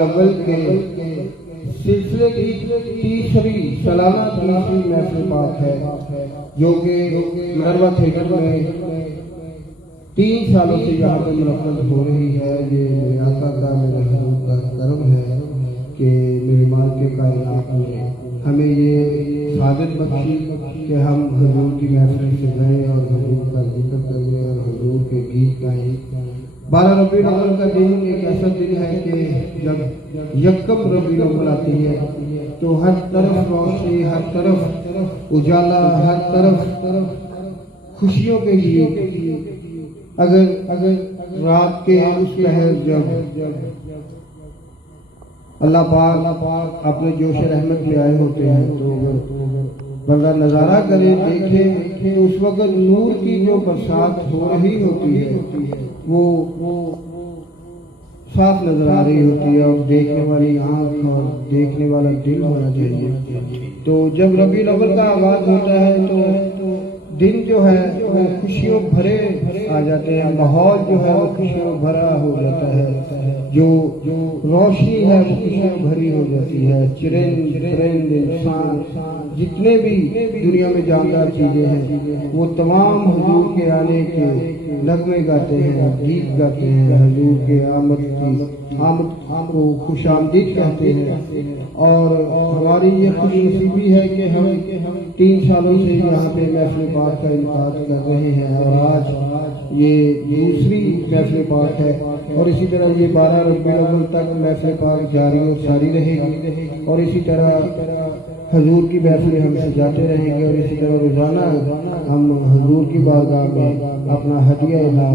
الاول کے سلسلے کی تیسری سالانہ تیسری محفل پاک ہے جو کہ منروا تھیٹر میں 3 سالوں سے یہاں پہ منعقد ہو رہی ہے۔ یہ میرے آقا کا میرے حضور کا کرم ہے کہ میرے مالک کے کائنات نے ہمیں یہ سعادت بخشی کہ ہم حضور کی محفل سے گئے اور حضور کا ذکر کریں اور حضور کے گیت گائیں۔ 12 ربیع الاول کا دن ایک ایسا دن ہے کہ جب یکم ربیع الاول آتی ہے تو ہر طرف روشنی، ہر طرف اجالا، ہر طرف خوشیوں کے لیے۔ اگر رات کے اس پہر جب اللہ پاک اپنے جوش رحمت لے آئے ہوتے ہیں تو بندہ نظارہ کرے، دیکھے تو اس وقت نور کی جو برسات ہو رہی ہوتی ہے وہ صاف نظر آ رہی ہوتی ہے، اور دیکھنے والی آنکھ اور دیکھنے والا دل ہونا چاہیے۔ تو جب ربیع الاول کا آغاز ہوتا ہے تو دن جو ہے وہ خوشیوں بھرے آ جاتے ہیں، ماحول جو ہے وہ خوشیوں بھرا ہو جاتا ہے، جو روشنی ہے وہ خوشیوں بھری ہو جاتی ہے۔ چرند پرند انسان جتنے بھی دنیا میں جاندار چیزیں ہیں وہ تمام حضور کے آنے کے نغمے گاتے ہیں، گیت گاتے ہیں، حضور کے آمد کو خوش آمدید کہتے ہیں۔ اور ہماری یہ خوش نصیبی ہے کہ ہم 3 سالوں سے یہاں پہ محفل پاک کا انعقاد کر رہے ہیں، اور آج یہ دوسری محفل پاک ہے، اور اسی طرح یہ 12 ربیع الاول تک محفل پاک جاری و ساری رہے گی، اور اسی طرح حضور کی محفلیں ہم سجاتے رہیں گے، اور اسی طرح روزانہ ہم حضور کی بارگاہ میں اپنا ہدیہ الہ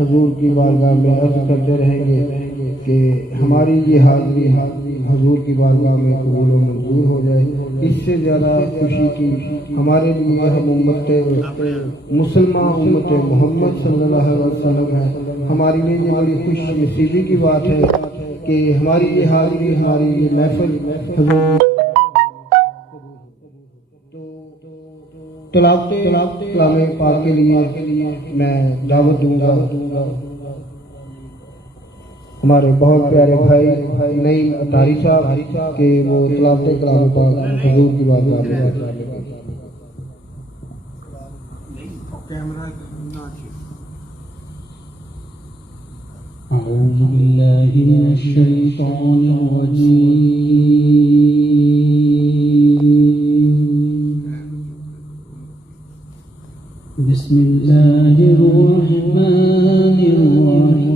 حضور کی بارگاہ میں عرض کرتے رہیں گے کہ ہماری یہ حاضری حضور کی بارگاہ میں قبول و منظور ہو جائے۔ اس سے زیادہ خوشی کی ہمارے لیے ہم امت مسلمان امت محمد صلی اللہ علیہ وسلم ہے، ہمارے لیے یہ بڑی خوش نصیبی کی بات ہے کہ ہماری یہ حاضری، ہماری یہ محفل حضور تلاوت کلام پاک کے لیے میں دعوت دوں گا ہمارے بہت پیارے بھائی نعیم اطاری صاحب کہ وہ تلاوت کلام پاک حضور کی بارگاہ میں اعوذ باللہ من الشیطان الرجیم، بسم اللہ الرحمن الرحیم،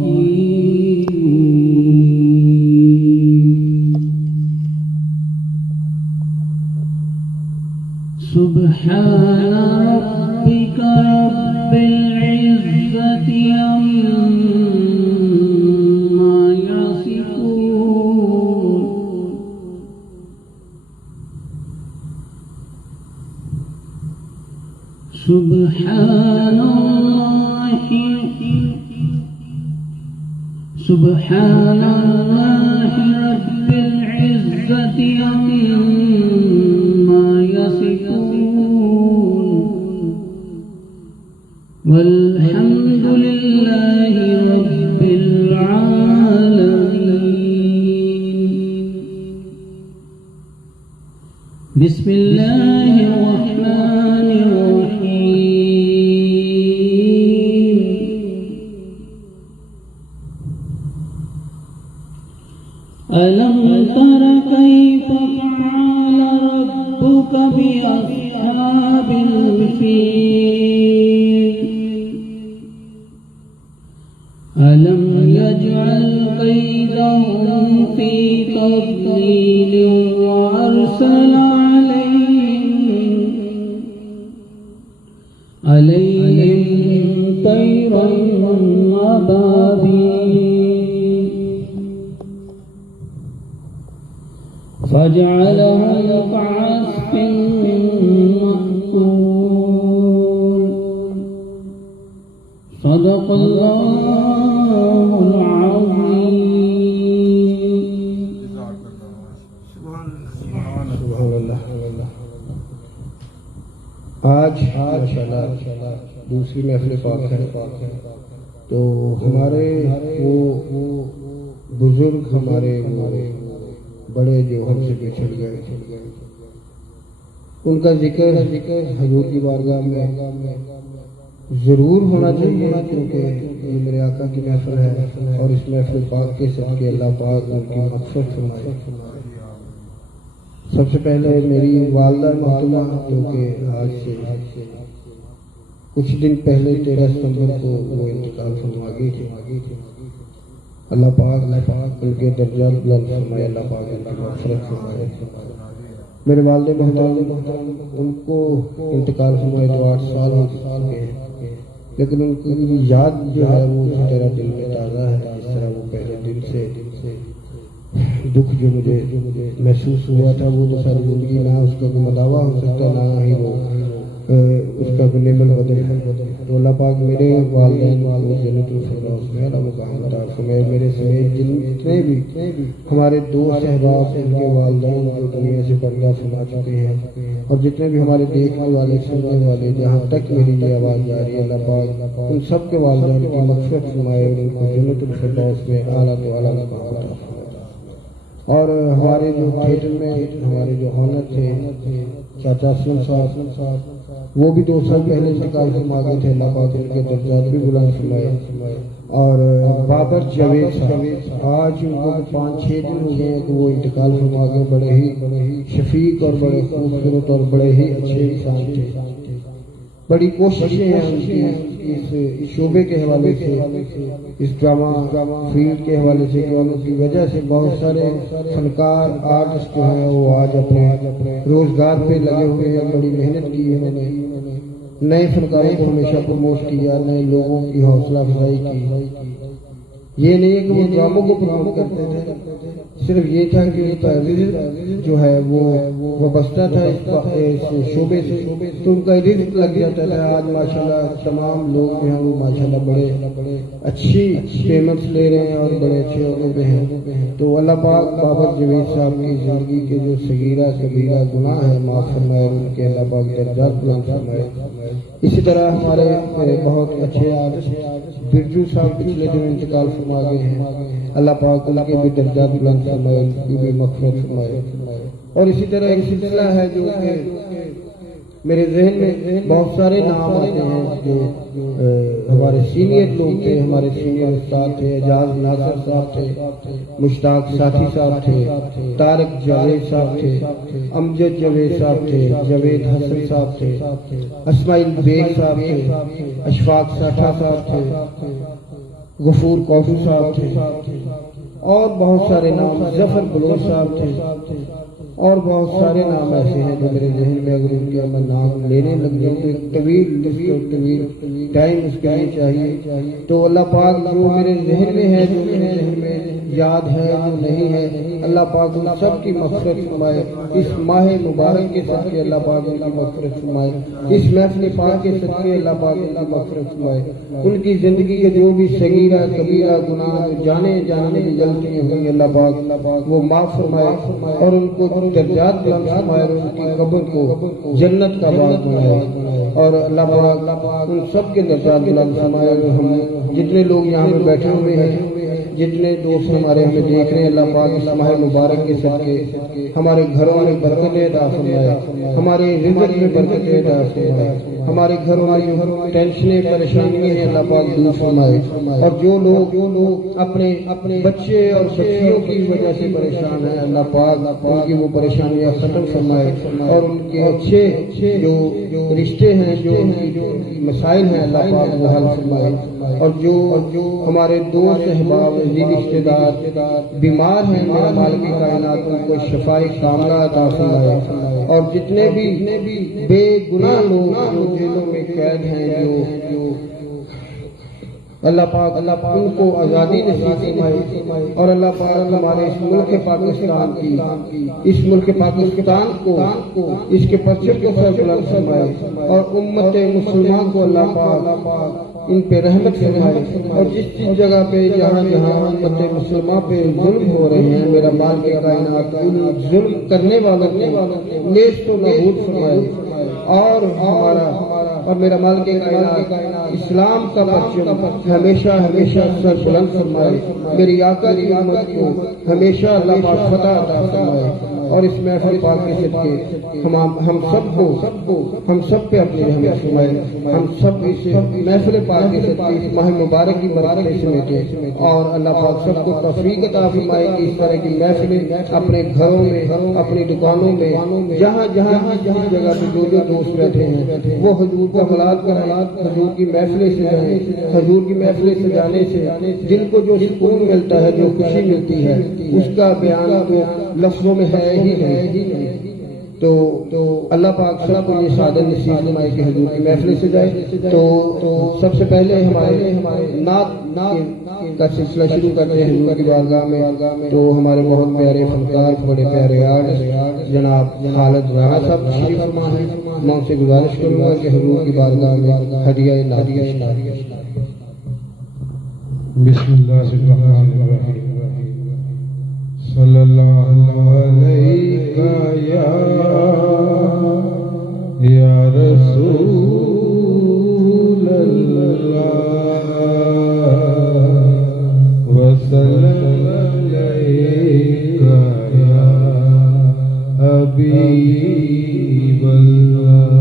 سبحان ربک رب العزت عما یصفون، سبحان اللہ رب العزت عما یصفون، والحمد للہ رب العالمین۔ بسم اللہ الرحمن الرحیم، ألم تر كيف فعل ربك بأصحاب الفيل، ألم يجعل كيدهم في تضليل وأرسل عليهم طيرا أبابيل فجعلهم كعصف مأكول، صدق الله العظيم۔ سبحان اللہ۔ آج ماشاءاللہ دوسری محفل پاک ہے، تو ہمارے وہ بزرگ ہمارے بڑے جو ہم سے بچھڑ گئے، ان کا ذکر حضور کی بارگاہ میں ضرور ہونا چاہیے، کیونکہ یہ میرے آقا کی محفل ہے اور اس محفل پاک کے صدقے اللہ پاک ان کی مغفرت فرمائے۔ سب سے پہلے میری والدہ محترمہ جو کہ آج سے کچھ دن پہلے 13 ستمبر کو وہ انتقال فرما گئی تھی، اللہ پاک ان کے درجات بلند فرمائے، اللہ پاک ان کی مغفرت فرمائے۔ میرے والد محترم ان کو انتقال فرمائے تو 8 سال ہو چکے ہیں، لیکن ان کی یاد جو ہے وہ اسی طرح دل میں تازہ ہے جس طرح وہ پہلے دن سے دکھ جو مجھے محسوس ہوا تھا وہ تو ساری زندگی نہ اس کا کوئی مداوع ہو سکتا، نہ ہی وہ اس کا کوئی لیبل بدل ہے۔ تو اللہ پاک میرے والدین جنت الفردوس میں اعلیٰ مقام عطا فرمائے۔ میرے سمیت جتنے بھی ہمارے دوست احباب ان کے والدین جو دنیا سے پردہ فرما چکے ہیں، اور جتنے بھی ہمارے دیکھنے والے سننے والے جہاں تک میری یہ آواز جا رہی ہے، اللہ پاک ان سب کے والدین کی مغفرت فرمائے اور ان کو جنت الفردوس میں اعلیٰ تو اعلیٰ مقام عطا فرمائے۔ اور ہمارے جو تھیٹر میں ہمارے جو ہونر تھے چاچا اسلم صاحب، وہ بھی 2 سال پہلے انتقال فرما گئے تھے، اللہ پاک ان کے درجات بھی بلند فرمائے۔ اور بابر جاوید صاحب، آج ان کو 5-6 دن ہو گئے کہ وہ انتقال فرما گئے، بڑے ہی شفیق اور بڑے خوبصورت اور بڑے ہی اچھے انسان تھے۔ بڑی کوششیں ہیں ان کی اس شعبے کے حوالے سے، اس ڈرامہ فیلڈ کے حوالے سے، کہ ان کی وجہ سے بہت سارے فنکار آرٹسٹ جو ہیں وہ آج اپنے روزگار پہ لگے ہوئے ہیں، بڑی محنت کی ہے انہوں نے، نئے فنکاروں کو ہمیشہ پروموٹ کیا، نئے لوگوں کی حوصلہ افزائی کی۔ یہ نہیں ہے کہ وہ ڈراموں کو پروموٹ کرتے تھے، صرف یہ تھا کہ ان کا رزق جو ہے وہ وابستہ تھا اس شعبے سے، تو ان کا رزق لگ جاتا تھا۔ آج ماشاءاللہ تمام لوگ جو ہیں وہ ماشاءاللہ بڑے اچھی پیمنٹس لے رہے ہیں اور بڑے اچھے عہدوں پہ ہیں۔ تو اللہ پاک بابر جاوید صاحب کی زندگی کے جو صغیرہ کبیرہ گناہ ہیں معاف فرمائے، ان کے اللہ پاک درجات بلند فرمائے۔ اسی طرح ہمارے بہت اچھے آرٹسٹ برجو صاحب پچھلے دن انتقال فرما گئے ہیں، اللہ پاک ان کے بھی درجات بلند فرمائے، ان کی بھی مغفرت فرمائے۔ اور اسی طرح ایک سلسلہ ہے جو کہ میرے ذہن میں بہت سارے نام آتے ہیں جو ہمارے سینئر لوگ تھے، ہمارے سینئر استاد تھے، اعجاز ناصر صاحب تھے، مشتاق ساتھی صاحب تھے، طارق جاوید صاحب تھے، امجد جاوید صاحب تھے، جاوید حسن صاحب تھے، اسماعیل بیگ صاحب تھے، اشفاق ساٹھا صاحب تھے، غفور کوفی صاحب تھے، اور بہت سارے نام، ظفر بلوچ صاحب تھے، اور بہت سارے نام ایسے ہیں جو میرے ذہن میں اگر ان کے میں نام لینے لگ جاؤں تو ایک طویل ٹائم اس کے لیے چاہیے۔ تو اللہ پاک جو میرے ذہن میں ہے، جو میرے ذہن میں یاد ہے، جو نہیں ہے، اللہ پاک ان سب کی مغفرت فرمائے۔ اس ماہ مبارک کے صدقے اللہ پاک ان کی مغفرت فرمائے، اس محفل پاک کے صدقے اللہ پاک ان کی مغفرت فرمائے۔ ان کی زندگی کے جو بھی صغیرہ کبیرہ گناہ جانے کی غلطیاں ہوئی اللہ پاک وہ معاف فرمائے، اور ان کو درجات بلند فرمائے، اور ان کی قبر کو جنت کا باغ بنائے، اور اللہ پاک ان سب کے درجات بلند فرمائے۔ ہم جتنے لوگ یہاں پہ بیٹھے ہوئے ہیں، جتنے دوست ہمارے ہمیں دیکھ رہے ہیں، اللہ پاک اس ماہ مبارک کے صدقے ہمارے گھروں میں برکتیں عطا فرمائے، ہمارے رزق میں برکتیں عطا فرمائے، ہمارے گھروں میں جو ٹینشنیں پریشانیاں ہیں اللہ پاک دور فرمائے، اور جو لوگ اپنے بچے اور بچیوں کی وجہ سے پریشان ہیں اللہ پاک ان کی وہ پریشانیاں ختم فرمائے، اور ان کے اچھے جو رشتے ہیں، جو ان کی جو مسائل ہیں اللہ پاک وہ حل فرمائے، اور جو ہمارے دوست احباب رشتے دار بیمار ہیں میرا مالک کائنات ان کو شفاء کاملہ عطا فرمائے، اور جتنے بھی بے گناہ لوگ جو جیلوں میں قید ہیں، جو اللہ پاک ان کو آزادی نصیب فرمائے، اور اللہ پاک ہمارے اس ملک پاکستان کی اس ملک پاکستان کو اس کے پرچم کو سربلند فرمائے، اور امت مسلمان کو اللہ پاک ان پہ رحمت فرمائے، اور جس جگہ پہ جہاں امت مسلمہ پہ ظلم ہو رہے ہیں میرا مالک کائنات ان ظلم کرنے والوں کو نیست و نابود فرمائے، اور ہمارا اور میرا مالک کائنات اسلام کا پرچم ہمیشہ ہمیشہ سر بلند فرمائے، میری آقا کی امت کو ہمیشہ اللہ پاک فتح عطا فرمائے، اور اس محفل پاک کے صدقے ہم سب پہ اپنی رحمت فرمائے، ہم سب اس محفل پاک کے صدقے اس ماہ مبارک کی برکتیں سمیٹے، اور اللہ پاک سب کو توفیق عطا فرمائے کہ اس طرح کی محفلیں اپنے گھروں میں، اپنی دکانوں میں، جہاں جس جگہ پہ جو دوست بیٹھے ہیں وہ حضور کا ملاد کریں، حضور کی محفلیں سجائیں، حضور کی محفلیں سجانے سے دل کو جو سکون ملتا ہے، جو خوشی ملتی ہے، اس کا بیان تو لفظوں میں ہے ہی نہیں۔ تو اللہ پاک سب کو یہ سعادت نصیب فرمائے کہ حضور کی محفلیں سجائے۔ تو سب سے پہلے ہمارے نعت کا سلسلہ شروع کرتے ہیں حضور کی بارگاہ میں۔ تو ہمارے بہت پیارے فنکار، بڑے پیارے آرٹسٹ جناب خالد رانا صاحب تشریف فرما ہیں، میں ان سے گزارش کروں گا کہ حضور کی بارگاہ میں ہدیہ نعت۔ بسم اللہ الرحمن الرحیم، صلی اللہ علیہ یا رسول اللہ وسلم علیہ یا حبیب اللہ۔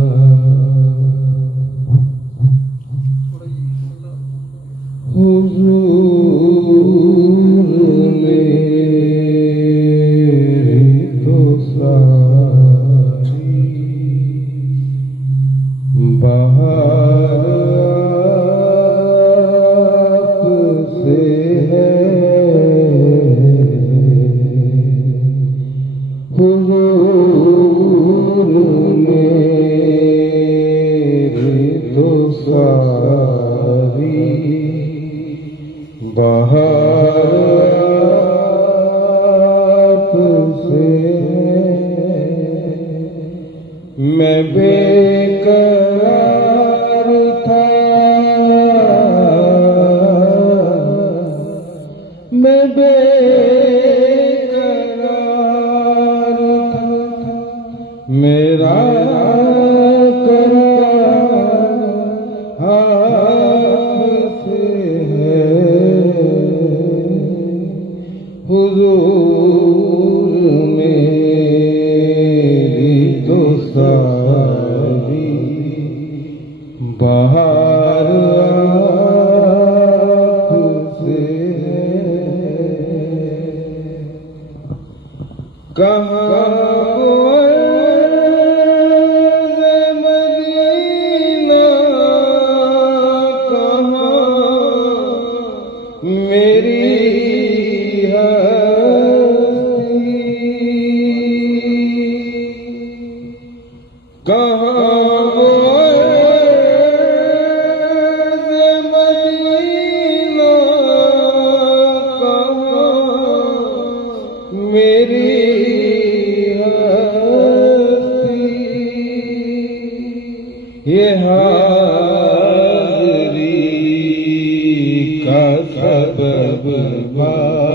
میں بے قرار تھا، میں بے قرار تھا، میرا قرار آپ سے ہے، حضور میری تو ساری بہار آپ سے ہے۔ کہاں مدینہ، کہاں میری کہاں مدینہ، کہاں میری ہستی، یہ حاضری کا سبب بار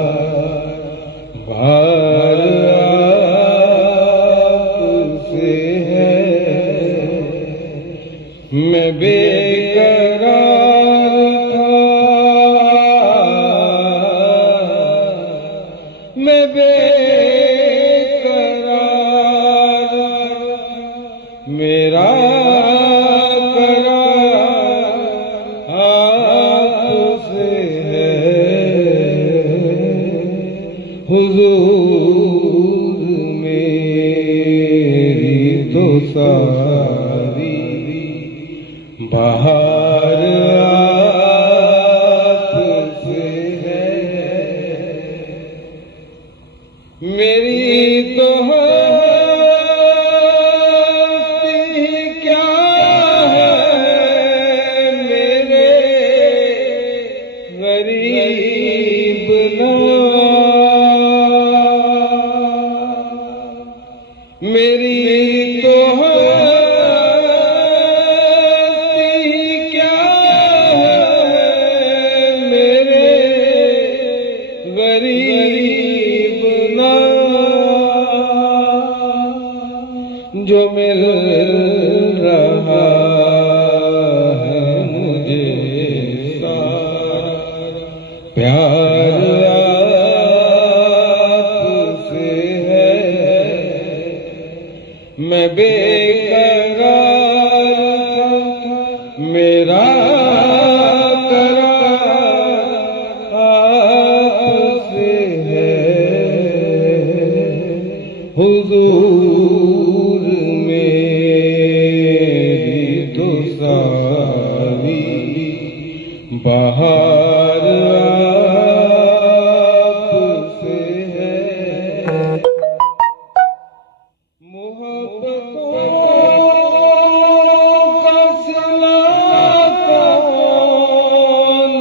میں بے قرار تھا، میں بے قرار، میرا قرار آپ سے ہے، حضور میری تو ساری بہار آپ سے ہے، میری تو ہستی کیا ہے، میرے غریب نواز، میری تو بہار آپ سے ہے محبتوں کا صلہ کون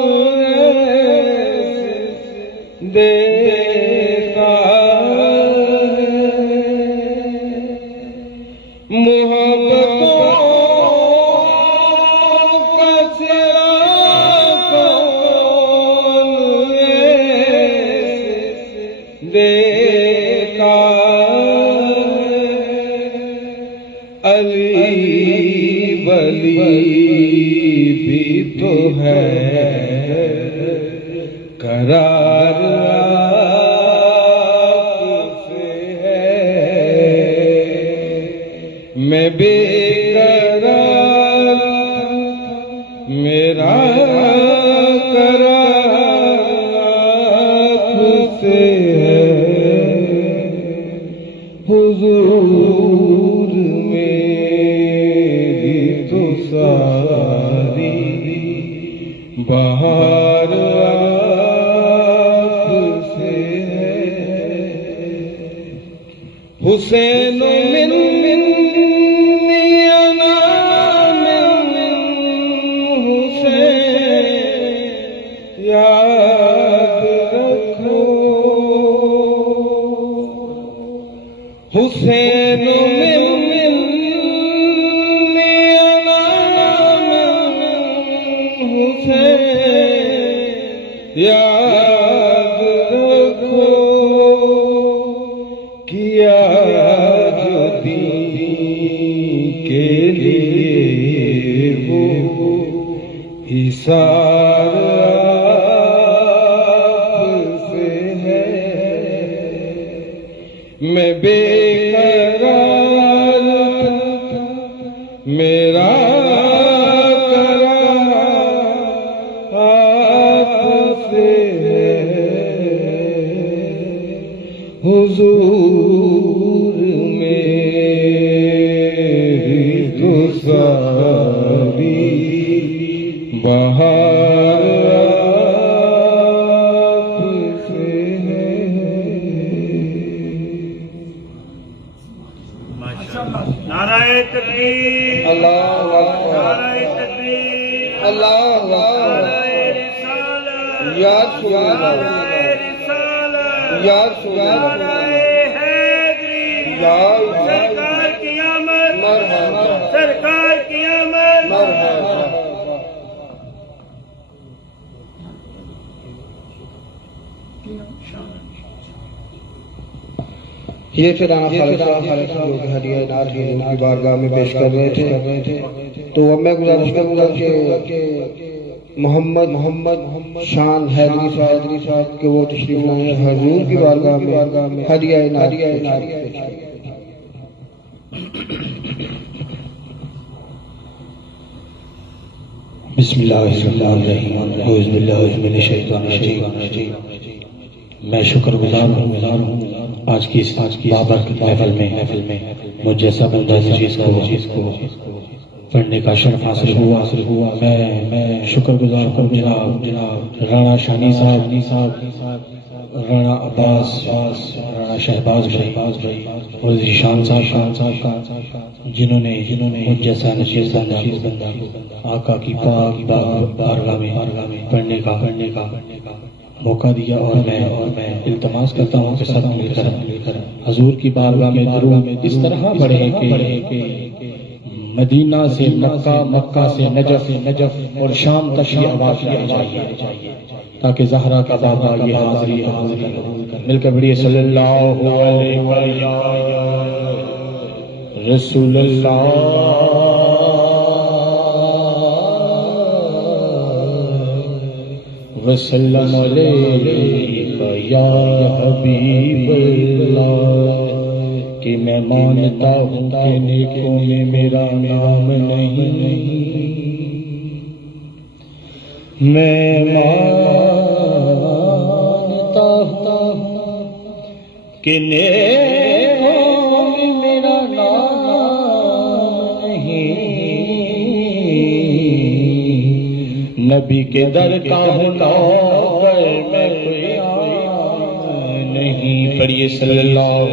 دیتا ہے محبتوں کا صلہ کون دیتا علی ولی بھی تو ہے قرار آپ سے ہے میں بے قرار میرا قرار آپ سے ہے حضور میری تو ساری بہار آپ سے ہے حسین من انا من حسین یاد رکھو حسین من انا من حسین یاد رکھو کیا جو دین کے لیے وہ حصار آپ سے ہے میں بے قرار تھا میرا قرار آپ سے ہے حضور میری تو ساری بہار آپ سے ہے نعرہ تکبیر اللہ اکبر نعرہ تکبیر اللہ نعرہ اکبر رسالت یا سبحان نعرہ اللہ رسالت یا سبحان نعرہ اللہ حیدری یا سرکار کی آمد مرحبا سرکار کی آمد مرحبا یہ تھے رانا خالد صاحب جو کہ ہدیہ نعت کی بارگاہ میں پیش کر رہے تھے تو اب میں گزارش کروں گا کہ محمد شان حیدری صاحب کہ وہ تشریف لائیں حضور کی بارگاہ میں ہدیہ نعت پیش کریں۔ بسم اللہ الرحمن الرحیم اعوذ باللہ من الشیطان الرجیم میں شکر گزار ہوں آج کی اس بابرکت محفل میں مجھ جیسا بندہ جس کو پڑھنے کا شرف حاصل ہوا میں شکر گزار ہوں جناب رانا شانی صاحب رانا عباس رانا شہباز بھائی اور ذیشان صاحب کا جنہوں نے مجھ جیسا نشیز بندہ آقا کی پاک بارگاہ میں پڑھنے کا موقع دیا اور میں التماس کرتا ہوں کہ سب مل کر حضور کی بارگاہ میں درود اس طرح بڑھے کہ مدینہ سے مکہ سے نجف اور شام تک یہ آواز آنی چاہیے تاکہ زہرا کا بابا یہ حاضری مل کر بڑھیے صلی اللہ علیہ رسول اللہ وسلم علیہ یا حبیب اللہ کہ میں مانتا ہوں کہ نیکوں میں میرا نام نہیں میں مانتا ہوں کہ نیکوں میں میرا نام نہیں نبی کے در کا ہوں نوکر میں کوئی عام نہیں. پڑھیے صلی اللہ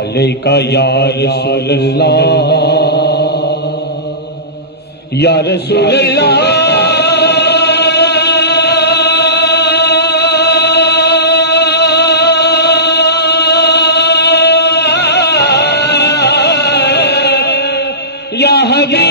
علیہ یا رسول اللہ یا رسول اللہ. یا حبیب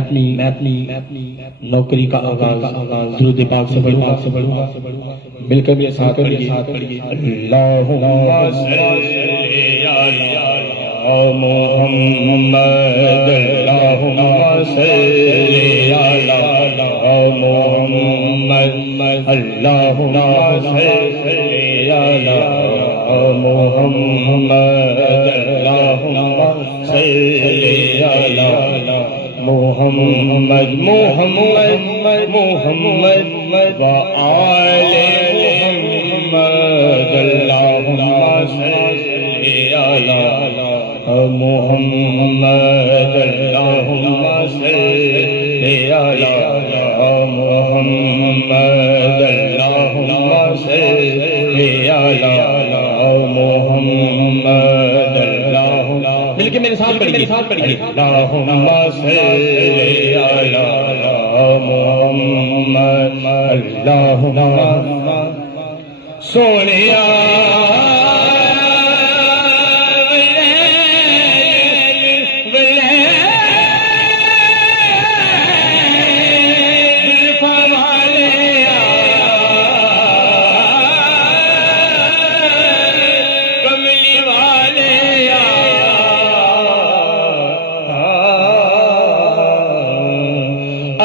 میں اپنی نوکری کا آغاز درود پاک سے پڑھوں گا. مل کر میرے ساتھ پڑھیے. اللہم صلی علی محمد اللہم صلی علی محمد اللہم صلی علی محمد اللہم صلی علی محمد محمد محمد وآل محمد اللہم صلی علی محمد اللہم صلی علی محمد اللہم صلی علی محمد اللہم. مل کے میرے ساتھ پڑھیے. اللہم صلی علی محمد اللہم سونیا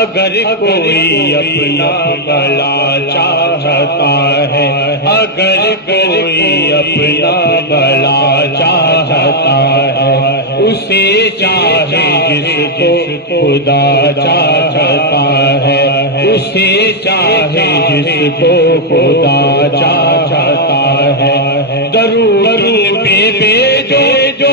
اگر کوئی اپنا بھلا چاہتا ہے اگر کوئی اپنا بھلا چاہتا ہے اسے چاہے جس کو خدا چاہتا ہے اسے چاہے جس کو خدا چاہتا ہے. درود پہ بھیجو جو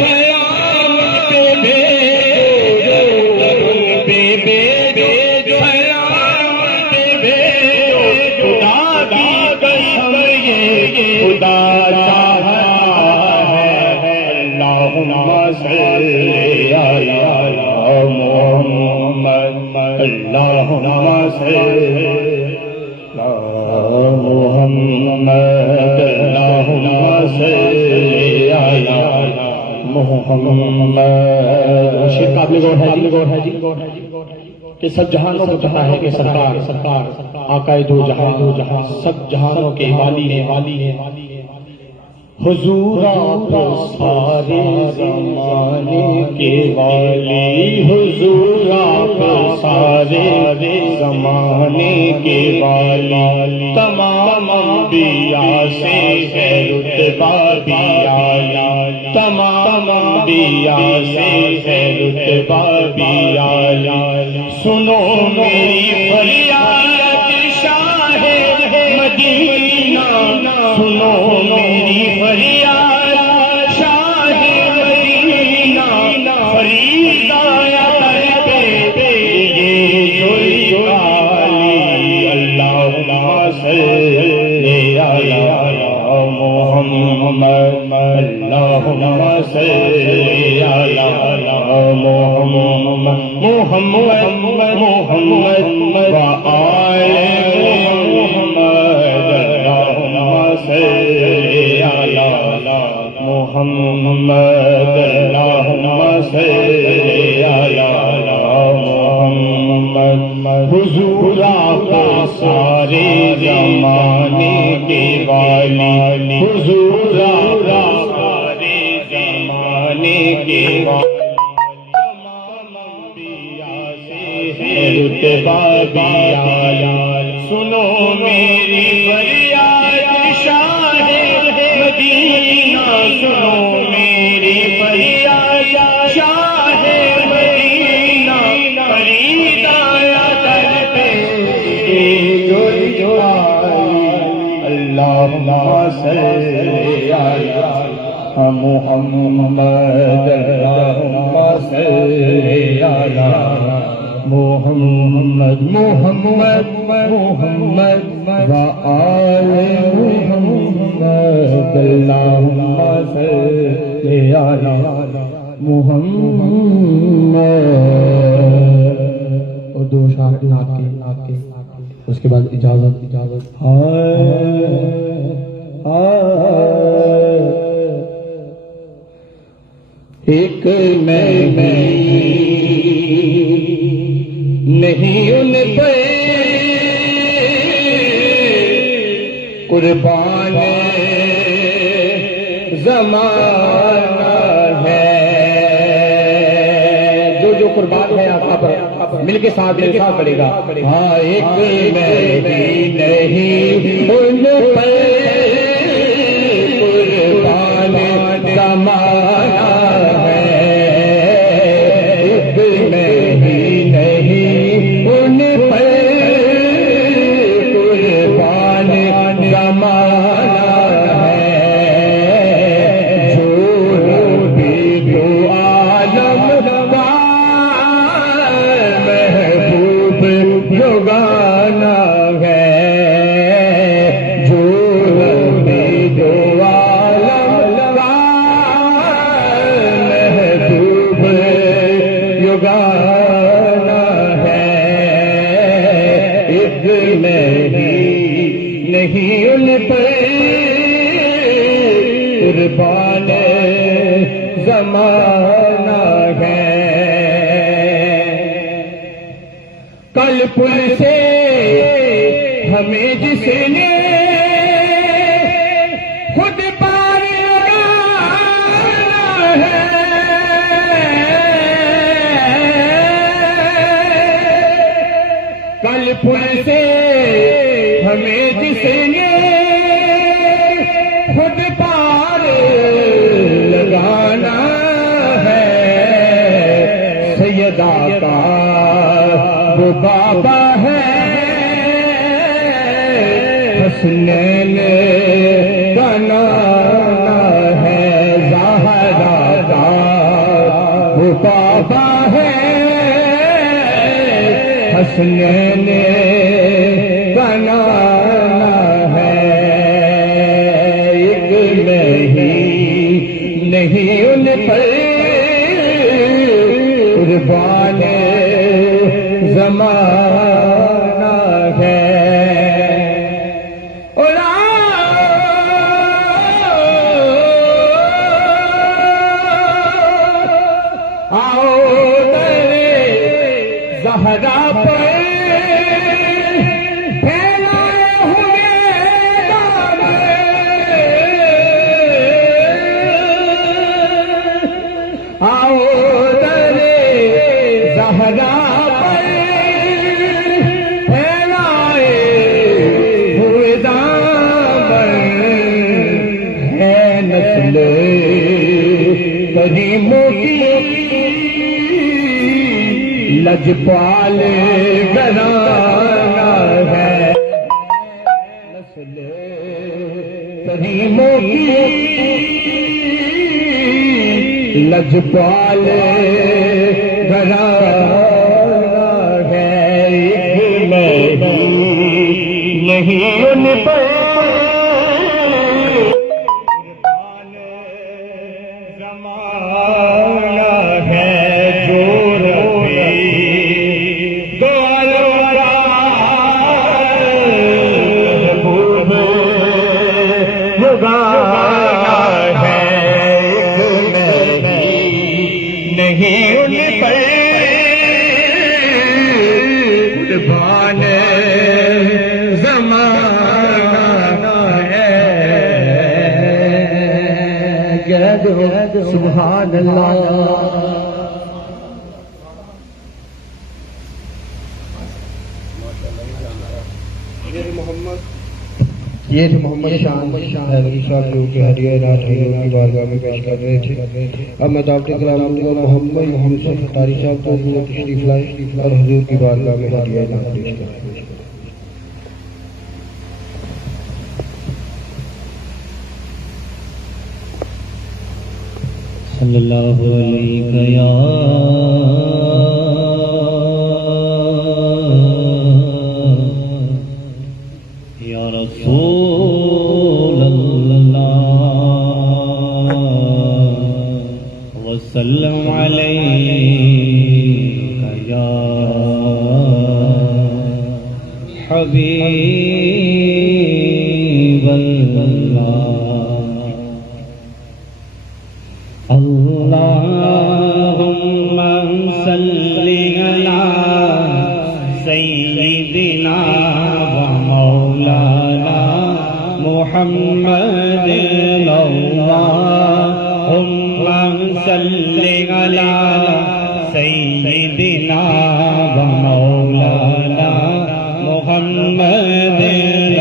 صلی علی محمد اللہم صلی محمد اللہم صلی علی محمد. شیر قابل غور ہے جی کہ سب جہانوں کو چاہتا ہے کہ سرکار آقائے دو جہاں سب جہانوں کے والی ہے. حضور آپ سارے زمانے کے والی حضور آپ سارے زمانے کے والی تمام انبیاء سے ہے رتبہ بھی اعلی تمام انبیاء سے ہے رتبہ بھی اعلی. سنو میری فریاد شاہ مدینہ سنو میری فریاد شاہ مدینہ فرید آیا پہ یہ جوئی والی. اللہم صلی علی محمد اللہم صلی علی محمد محمد وآل محمد اللہم صلی علی محمد اللہم صلی علی محمد. حضور آپ سارے زمانے کے والی حضور آپ سارے زمانے کے والی تمام انبیاء سے ہے رتبہ بھی اعلی. سنو میری اللهم صل على محمد اللهم صل على محمد محمد محمد وآل محمد اللهم صل على محمد. اور دو اشعار نعت کے اس کے بعد اجازت. ایک میں نہیں ان پہ قربان زمانہ ہے. جو قربان ہے آپ مل کے ساتھ پڑے گا. ہاں ایک میں نہیں ان پہ قربان زمانہ ہے. ایک میں نہیں ان پہ قربان زمانہ ہے. جو بھی تو عالم محبوب جو گانا ہے. جو بھی جو عالم محبوب جو گانا ہے. ایک نہیں ان پہ قربان زمانہ ہے. کل پل سے ہمیں جس نے خود پار لگانا ہے. کل پل سے ہمیں جس نے خود پار لگانا ہے. سیدہ کا وہ بابا ہے حسنین کا نام ہے. زہرا کا وہ بابا ہے حسنین کا نام ہے. ایک نہیں ان پر قربان زمانہ ہے. آؤ درے زہرا پر پھیلائے ہوئے دامن. آؤ درے زہرا پر پھیلائے ہوئے دامن. ہے نسل کریموں کی لجپال گھرانہ ہے. نسل کریموں کی لجپال گھرانہ ہے. ایک میں نہیں ان پر قربان زمانہ ہے. جو ربی دو محبوب جو گانا ہے. نہیں ان پر قربان زمانہ ہے. کہہ دو سبحان اللہ. یہ تھے محمد شان حیدری صاحب جو کہ ہدیہ رات حضور کی بارگاہ میں پیش کر رہے تھے. اب میں دعوت کرام دوں گا محمد یوسف فتاری صاحب کو تشریف لائے اور حضور کی بارگاہ میں ہدیہ رات پیش کریں. صلی اللہ علیہ یا رسول اللہ وسلم علیہ یا حبیب اللہ اللہم صلی علی سیدنا و مولانا محمد اللہم صلی علی سیدنا و مولانا محمد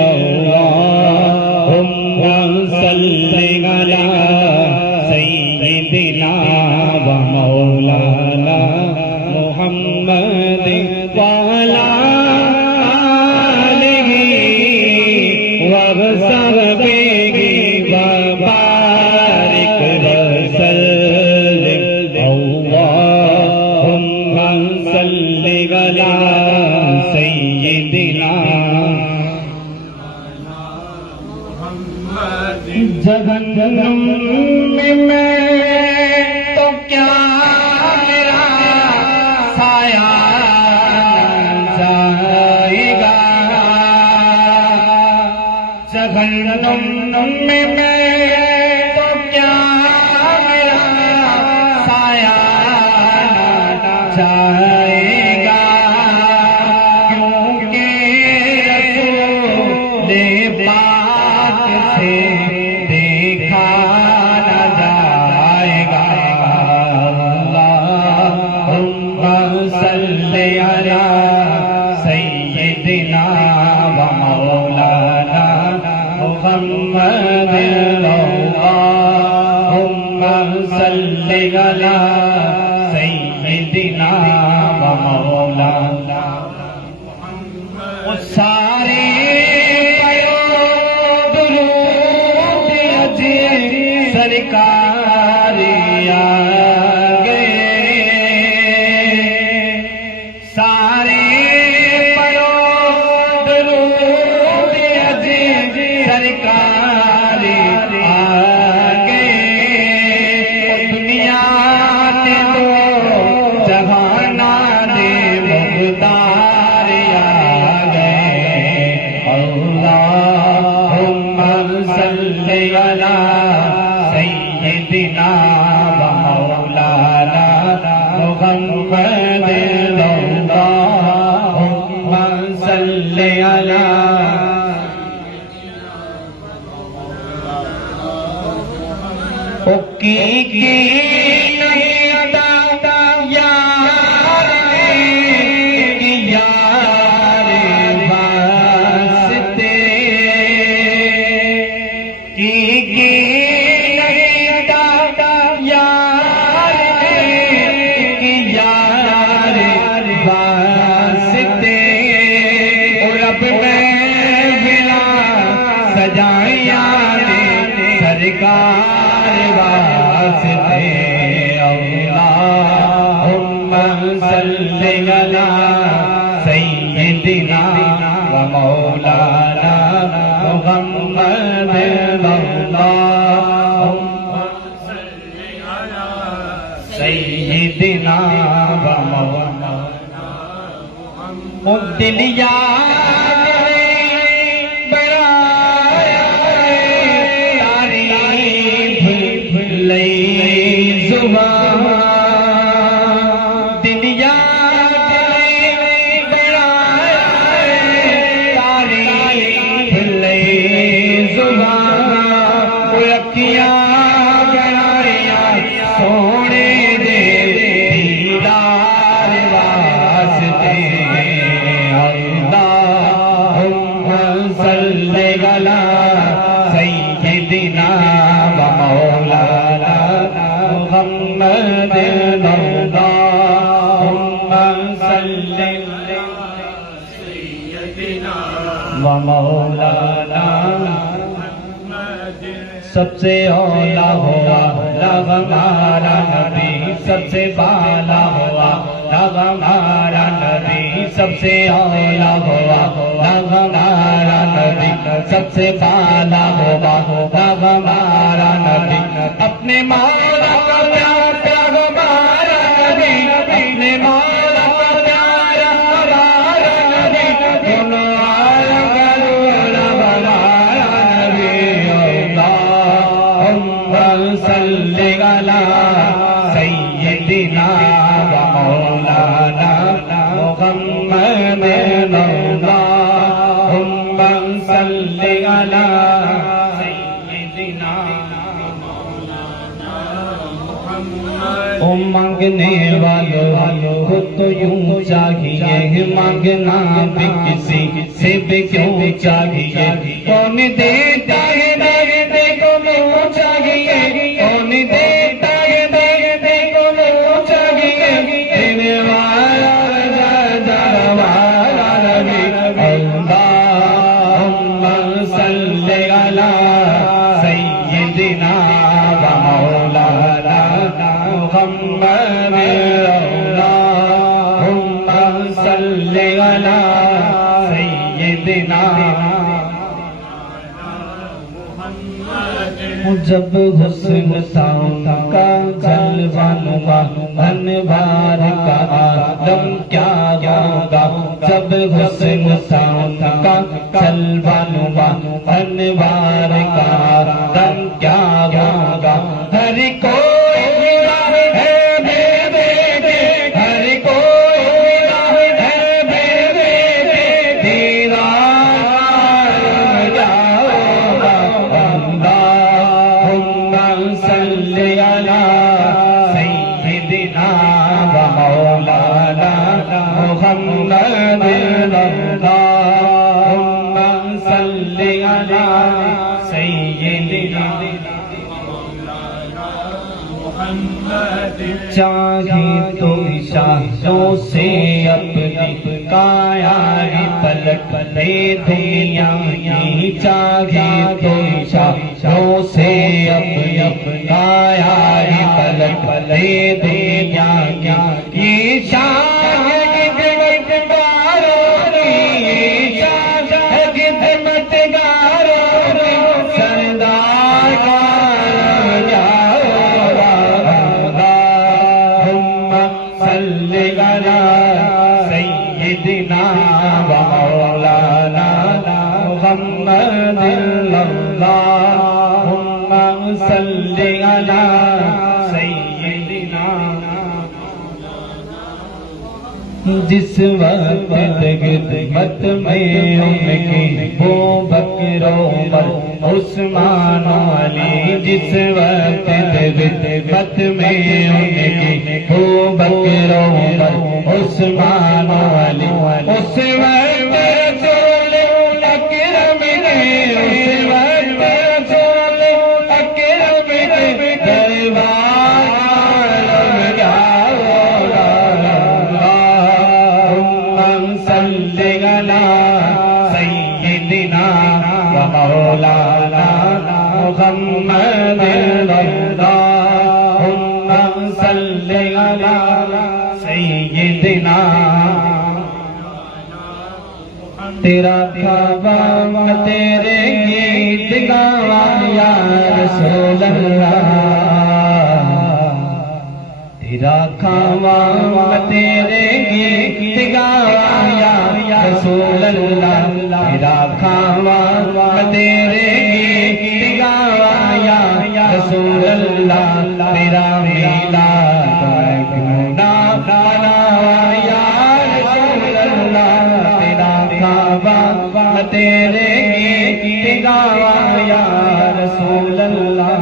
اللہم صلی علی سیدنا و مولانا محمد وعلی آلہ وصحبہ وبارک وسلم اللہم صلی علی سیدنا جہنم میں تو کیا میرا سایہ جائے گا جہنم میں تو کیا میرا سایہ جائے گا کیونکہ رسول پاک سے دیکھا نہ جائے گا اللہم صلی علی سیدنا و مولانا محمد اللہم صلی علی سیدنا و مولانا سارے سرکار آگے سارے پڑھو درود عزیز سرکار آگے دنیا کے دو جہانا دے مقدار آگے اللہم صلی علی سیدنا و مولانا محمد اللہم صلی علی کی سرکار واسطے اللہم صلی علی سیدنا و مولانا محمد اللہم صلی علی سیدنا و مولانا دل سیدنا و مولانا محمد اللہم صلی سیدنا و مولانا محمد سب سے اولا ہوا ہمارا نبی، سب سے بالا ہوا ہمارا نبی، سب سے اولا ہوا ہمارا نبی، سب سے بالا ہوا ہمارا نبی، اپنے مولا کا پیارا ہمارا نبی، اپنے مولا کا پیارا ہمارا نبی، دونوں عالم کا رولا ہمارا نبی، اللہم صلی علی سیدنا و مولانا محمد، اللہم صلی علی سیدنا او مانگنے والوں کو تو یوں چاہیے، مانگنا بھی کسی سے بھی کیوں چاہیے، کون دیتا ہے دینے کو کیوں چاہیے، کون دیتا ہے دینے کو کیوں چاہیے، دینے والا زیادہ والا نبی، اللہم صلی علی سیدنا و مولانا محمد، اللہم صلی علی سیدنا۔ جب حسن ساؤں کا جلوہ نما انوار کا عالم کیا ہوگا، جب حسن ساؤں کا جلوہ نما انوار کا عالم کیا ہوگا، ہر کوئی ہے بے کے، ہر کوئی ہے بے کے، دیدار کیا ہوگا، اللہم صلی علی سیدنا و مولانا محمد، اللہم صلی علی سیدنا۔ چاہے تو شاہوں سے اپنی کایا پلٹ لے دنیا کی، چاہے تو شاہوں سے اپنی کایا پلٹ لے دنیا کی، یہ شاہ خدمت گاروں کی، یہ شاہ خدمت گاروں کی، سردار کا سیدنا و مولانا محمد، اللہم صلی علی سیدنا۔ جس وقت خدمت میں ان کی وہ بکر عمر عثمان علی، جس وقت خدمت میں ان کی وہ بکر عمر عثمان علی، اس وقت رسول اکرم نے، اس وقت رسول اکرم نے دربار کیا ہوگا، اللہم صلی علی سیدنا و مولانا محمد، اللہم صلی علی سیدنا۔ تیرا کعبہ تیرے گیت گاوا یا رسول اللہ، تیرا کعبہ تیرے گیت گاوا یا رسول اللہ، تیرا کعبہ تیرے گیت گاوا یا رسول اللہ، تیرا میلاد کیوں نہ مناوا یا رسول اللہ، تیرا کعبہ تیرے گیت گاوا یا رسول اللہ۔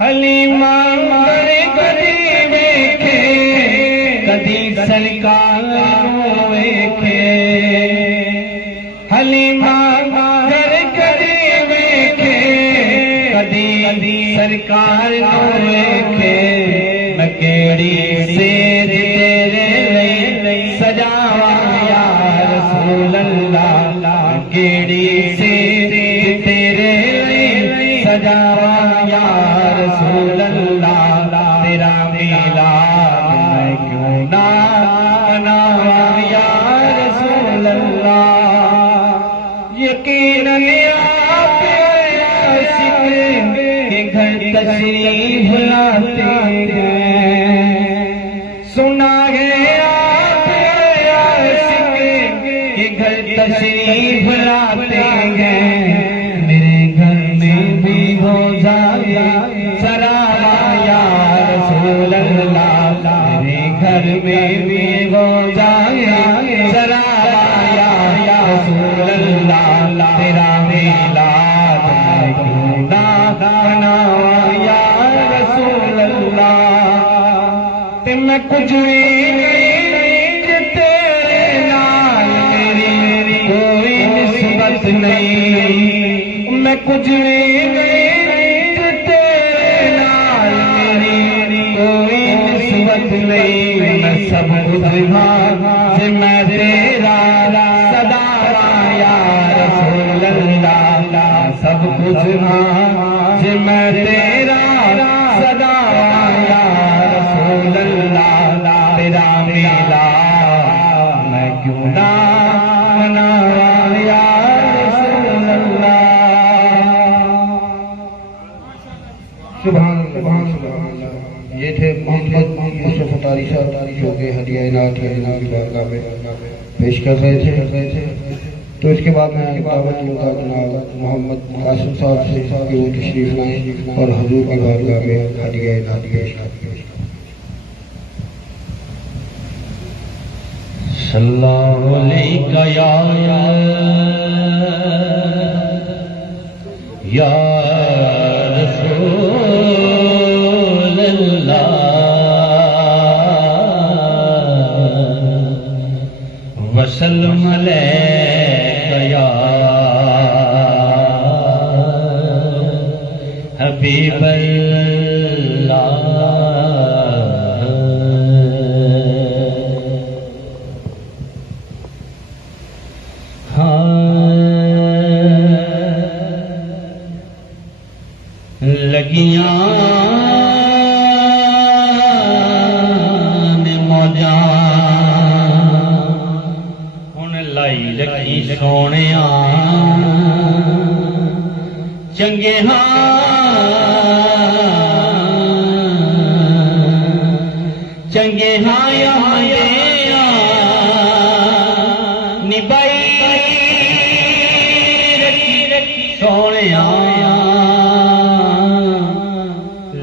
حلیمہ کدی ویکھے کدی سرکار نوں ویکھے، حلیمہ کدی ویکھے کدی سرکار نوں ویکھے، میں کیڑی سیج تیرے لئی سجاواں یا رسول اللہ، کیڑی سیج تیرے لئی یقیناً آپ عاشق کے گھر تشریف لاتے ہیں، سنا ہے آپ عاشق کے گھر تشریف لاتے ہیں، میرے گھر میں بھی ہو جائے سرارا یا رسول اللہ، میرے گھر میں بھی ہو جائے سرارا یا رسول اللہ، تیرا میلاد میں کیوں نہ مناواں یا رسول اللہ، تے میں کچھ بھی نہیں کہ تیرے نال میری کوئی نسبت نہیں، میں کچھ بھی نہیں کہ تیرے نال میری کوئی نسبت نہیں، میں سب کچھ ہاں سے میں تیرا صدا یا رسول اللہ، سب کچھ ہاں سے میں تیرا صدا یا رسول اللہ، تیرا میلاد میں کیوں نہ مناواں یا رسول اللہ۔ سبحان اللہ۔ یہ تھے محمد یوسف اطاری صاحب جو کہ ہدیہ عنایت کی بارگاہ میں پیش کر رہے تھے، تو اس کے بعد میں دعوت دوں گا جناب محمد قاسم صاحب سے کہ وہ تشریف لائیں اور حضور کی بارگاہ میں ہدیہ عنایت پیش کریں۔ صلی اللہ علیہ یا رسول اللہ، وسلم علیہ یا حبیب اللہ۔ لگیاں موجاں ہن لائی رکھی سونیاں، چنگے چنگے یا نبائی رکھی سونیاں،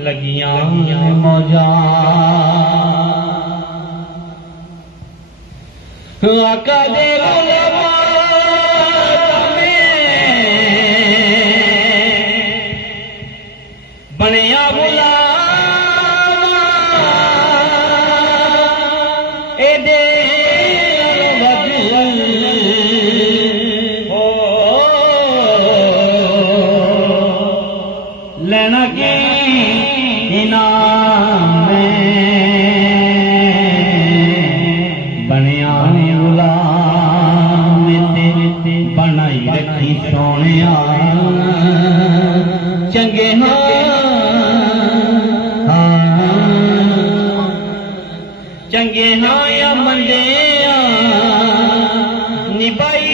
لگیاں موجاں آقا دے بنیا غلام اے دے لینا کی انعام بنیا غلام بنائی رکھی سونیا، چنگے چنگے یا مندے نبائی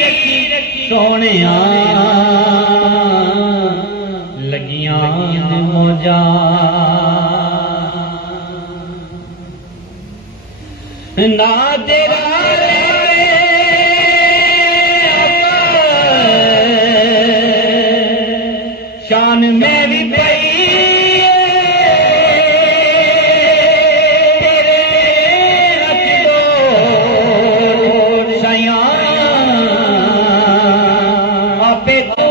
رکھی سونیا، لگیاں موجاں نہ تیرا شان میں بھی پئی تیرے رکھ دو سیاں، آپے تو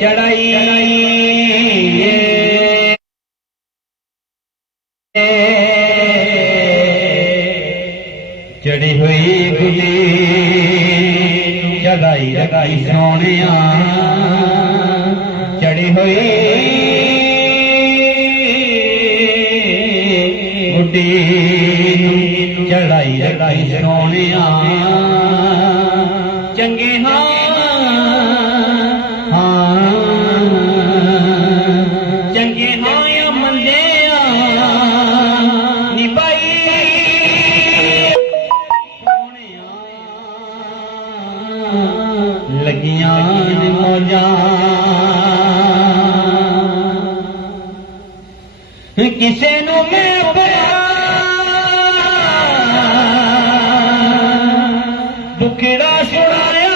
چڑھائی چڑھی ہوئی گلی چڑھائی رکھی سونیاں، چڑھی ہوئی گڈی چڑھائی رکھی سونیاں، چنگے چنگے یا مندے نبائی لگیاں موجاں کسے نو میں دکھڑا سنایا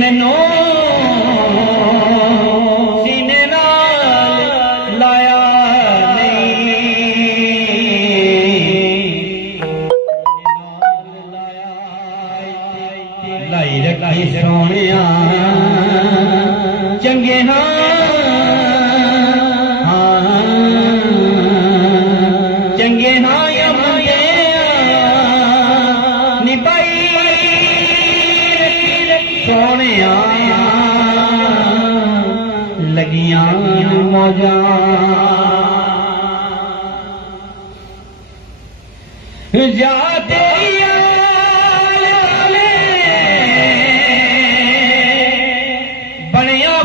مینو سینے نال لایا لائی رکھی سونیا چنگے چنگے یا مندے نبائی سونے لگیاں موجاں جا تیری بنیا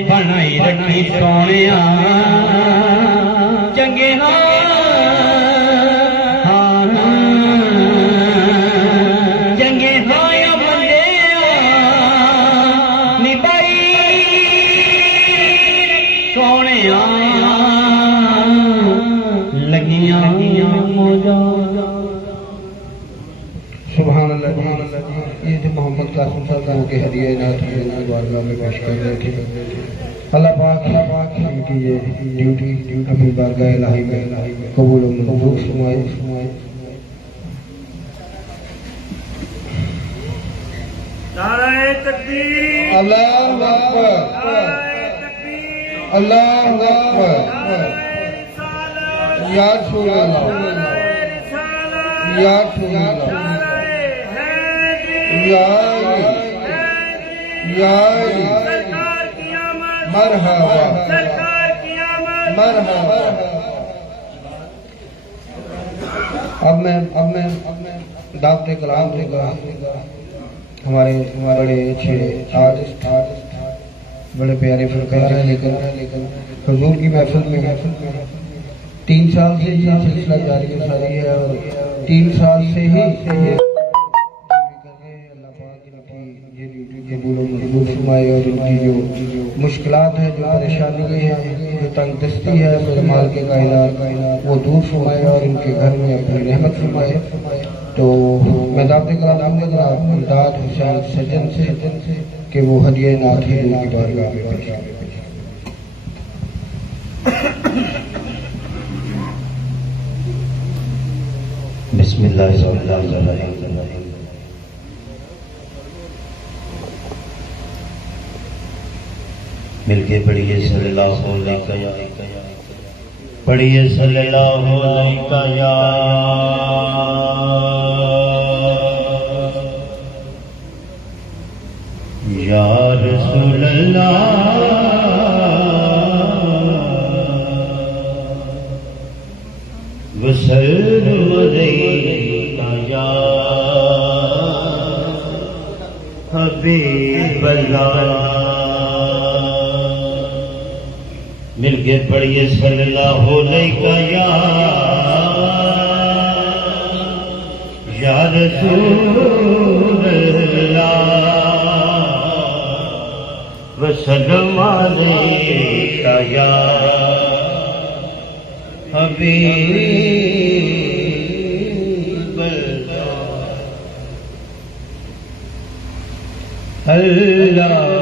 بنائی رکھی سونے چنگے چنگے یا بندے نبائی سونے لگیاں موجاں سبحان اللہ یہ جو محمد قاسم صاحب کے ہدیہ نعت کی بارگاہ میں پیش کر رہے تھے اللہ پاک ان کی یہ ڈیوٹی اپنی بارگاہ الہی میں قبول و منظور فرمائے نعرہ تکبیر اللہ اکبر نعرہ تکبیر اللہ اکبر یا رسول اللہ یا رسول اللہ یا علی سرکار کی آمد مرحبا سرکار کی آمد مرحبا اب میں دعوت کلام دے گا ہمارے بڑے اچھے آرٹسٹ بڑے پیارے فنکار ہیں لیکن حضور کی محفل میں 3 سال سے یہ سلسلہ جاری ہے اور 3 سال سے ہی قبول و منظور فرمائے اور ان کی جو مشکلات ہیں جو پریشانی ہیں جو تنگ دستی ہے مال کے کائنات وہ دور فرمائے اور ان کے گھر میں اپنی رحمت فرمائے تو میں دعوت کلام دوں گا امداد حسین سجن سے کہ وہ ہدیہ نعت حضور کی بارگاہ میں پیش کریں بسم اللہ الرحمن الرحیم مل کے پڑھیے صلی اللہ علیہ پڑھیے صلی اللہ علیہ یا رسول اللہ وسلم علیک یا حبیب اللہ مل کے پڑھیے صلی اللہ علیہ یا رسول اللہ وسلم علیک یا حبیب اللہ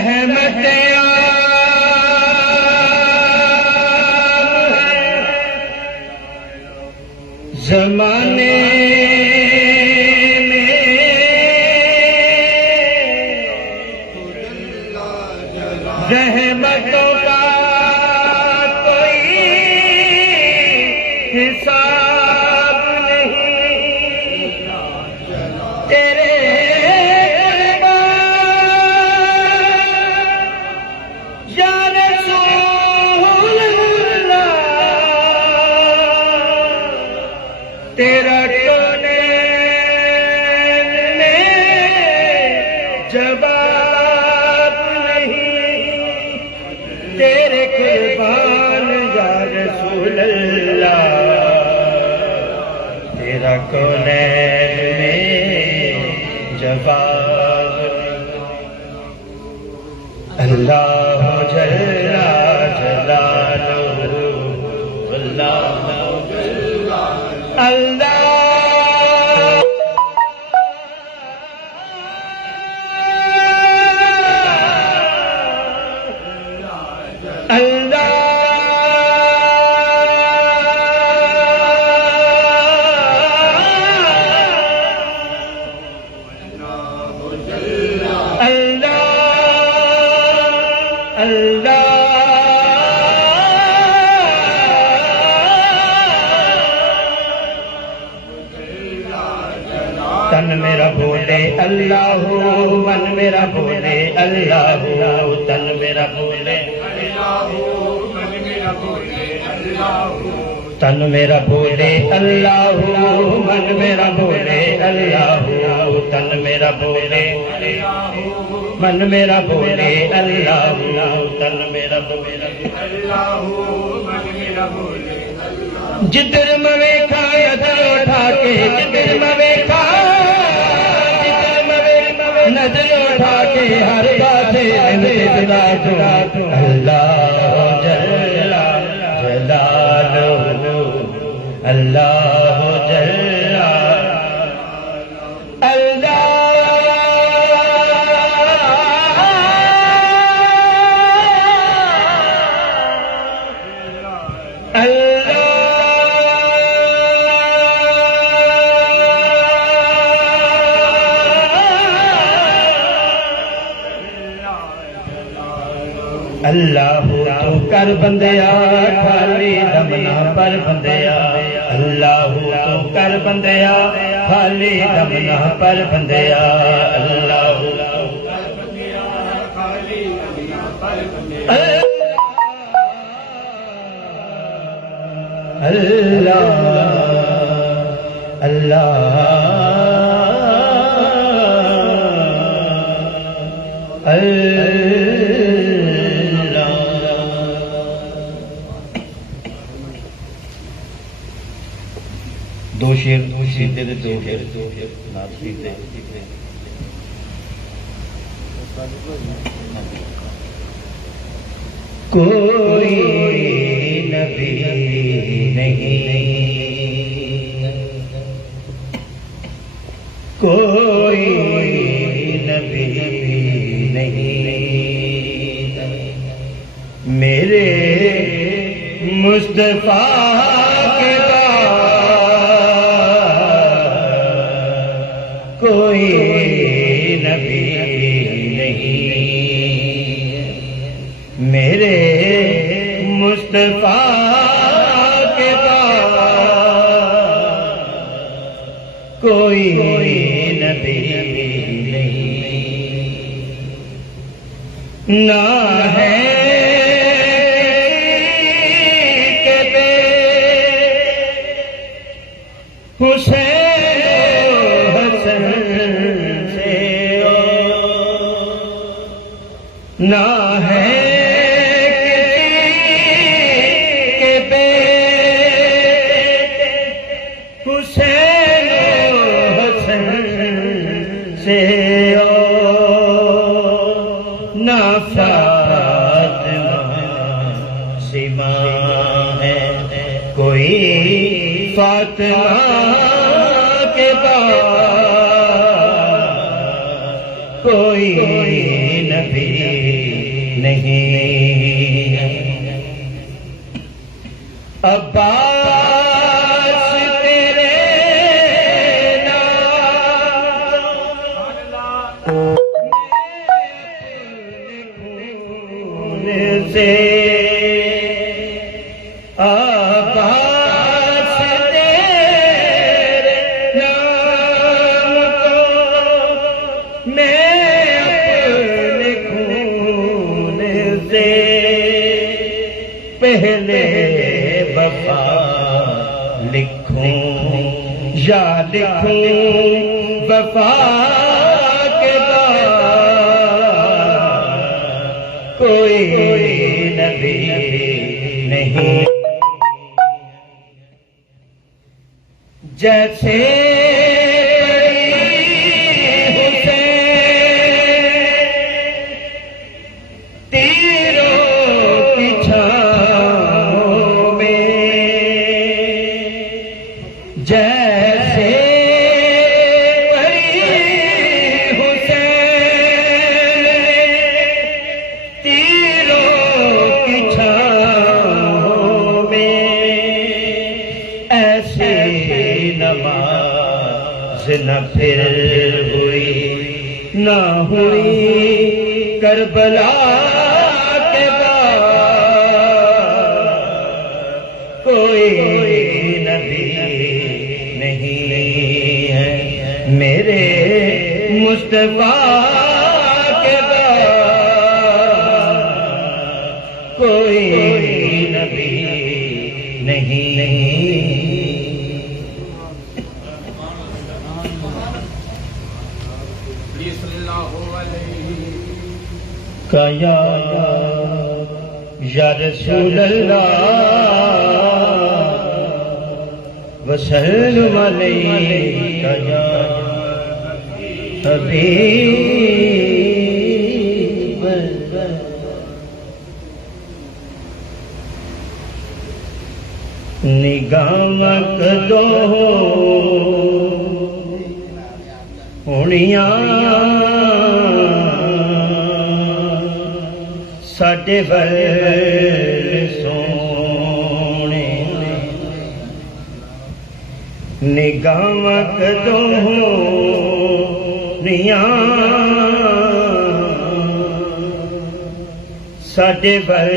رحمت زمانے میں رحمتوں کا کوئی حساب نہیں تیرے یا رسول اللہ تیرا جواب نہیں تیرے قربان یا رسول اللہ تیرا کونین میں جواب اللہ جل جلالہ اللہ اللہ تن میرا بولے اللہ من میرا بولے اللہ تن میرا بولے تن میرا بولے اللہ من میرا بولے اللہ تن میرا بولے من میرا بولے اللہ تن میرا بولے جدر موے کھایا در اٹھا کے جدر موے نظر اٹھا کے ہر پاسے اللہ جل جلالہ اللہ جل اللہ تو کر بندیا خالی دمنا پر بندیا اللہ تو کر بندیا خالی دمنا پر بندیا اللہ اللہ دو شیر سیدھے دے دو شیر نات سیدھے کوئی نبی نہیں کوئی نبی نہیں میرے مصطفیٰ کے کوئی نبی نہیں میرے مصطفیٰ کے پاس کوئی نبی نہیں نہ ہے کہ بے حسین نہ ہے کسی کے بیٹے حسین حسن سے نہ فاطمہ سما ہے کوئی فاطمہ کے بعد کوئی نبی نہیں ہے عباس تیرے نام سے عباس تیرے نام کو میں اپنے خون سے پہلے وفا لکھوں یا لکھوں وفا کے بعد کوئی نبی نہیں جیسے جیسے حسین تیروں کی چھاؤں میں ایسی نماز نہ پھر ہوئی نہ ہوئی کربلا کے بعد کوئی نبی نہیں ہے میرے مصطفیٰ کے بعد کوئی نبی نہیں کہا یا رسول اللہ وسلم علیک یا حبیب نگاہ کدو ہونیاں ساڈے ول سونے نگاہ کدو ہونیاں ساڈے ول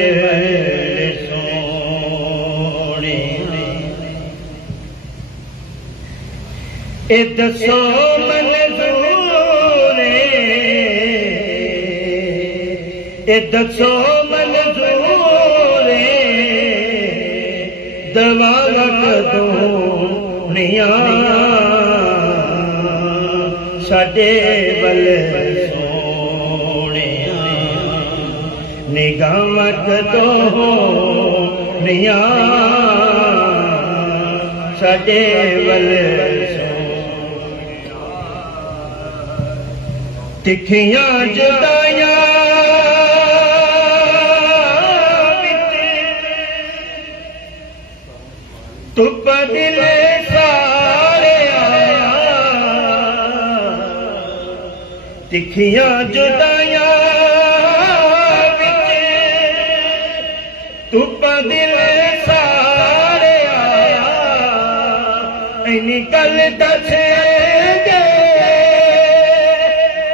سونے اے دسو منظور اے دسو منظور دوا کدوںیاں ساڈے ول سونے نگاہ کدوںیاں ساڈے ول تکھیاں جدائیاں تپ دل سارے آیا تکھیاں جدائیاں تپ دل سارے آیا اینی گل دسے گے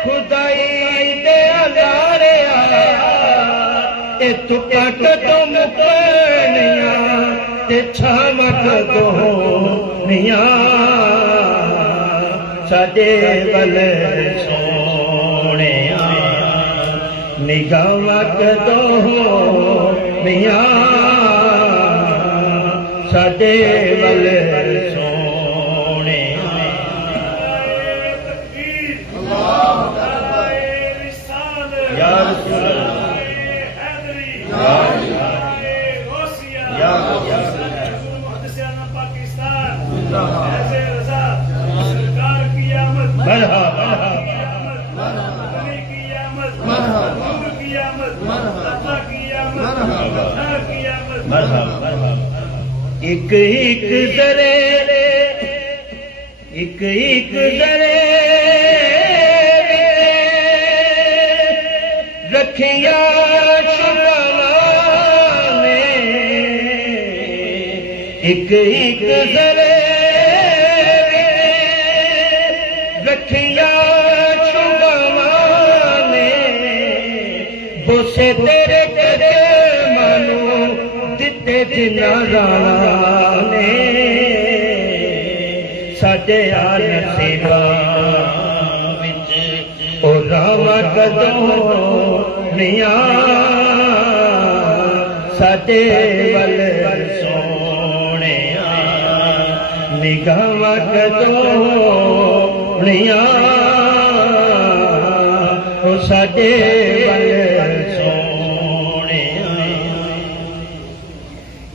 خدائی دے ہزارے آیا اے تپا کدوں مکڑنیاں تے چھاواں کدوںیاں ساڈے ول سونے نگاہ کدوںیاں ساڈے ول سونے یا رسول اللہ ایک ایک ذرے ایک ایک ذرے رکھیاں ایک ایک ذرے رکھیا چھپانے بوسے تیرے قدمانوں دتے جنہ رانے ساڈے آ نصیباں وچ او راواں کدوں نیاں ساڈے ول سونیاں نگاہاں کدوں نیاں او ساڈے ول سونیاں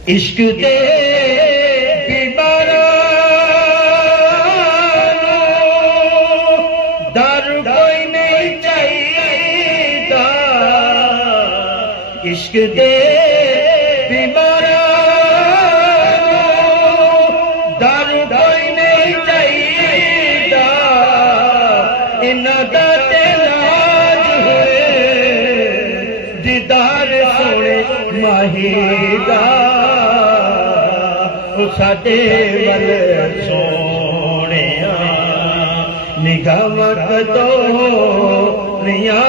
عشق دے بیماراں در کوئی نہیں چاہیدا عشق دے بیماراں در کوئی نہیں چاہیدا انہاں دا علاج ہوئے دیدار سونے ماہی دا او ساڈے ول سونیاں نگاہاں کدوں نیاں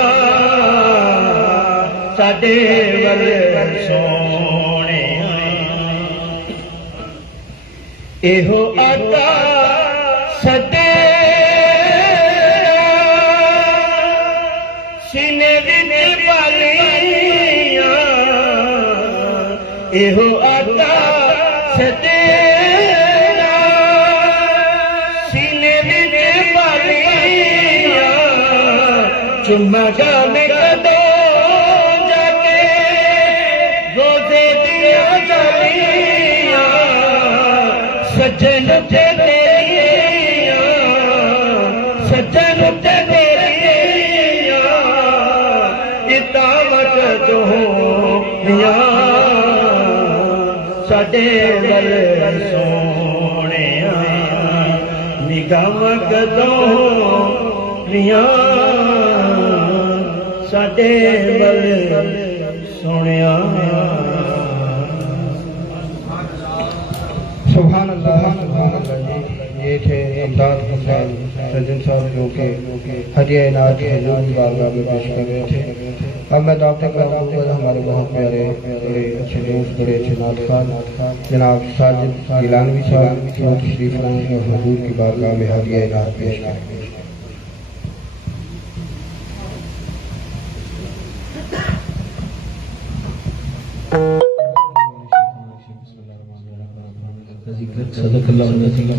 ساڈے ول سونیاں ایہو آقا سدے سینے وچ والیاں ایہو آقا سدے سینے وچ والیاں چما جانے کدوں جا کے روزے دیاں جالیاں سجن تے تیریاں سجن تے تیریاں اطاعت جو ہویاں ساڈے ول سونیاں نگاہاں کدوں نیاں ساڈے ول سونیاں سبحان اللہ جی یہ تھے امداد حسین سجن صاحب جو کہ ہدیہ عنایت حضور کی بارگاہ میں پیش کر رہے تھے اب میں دعوت کرتا ہوں ہمارے بہت پیارے بڑے اچھے دوست بڑے اچھے نعت خوان جناب ساجد گیلانوی صاحب جو تشریف لائیں اور حضور کی بارگاہ میں ہدیہ عنایت پیش کریں صدق اللہ العظیم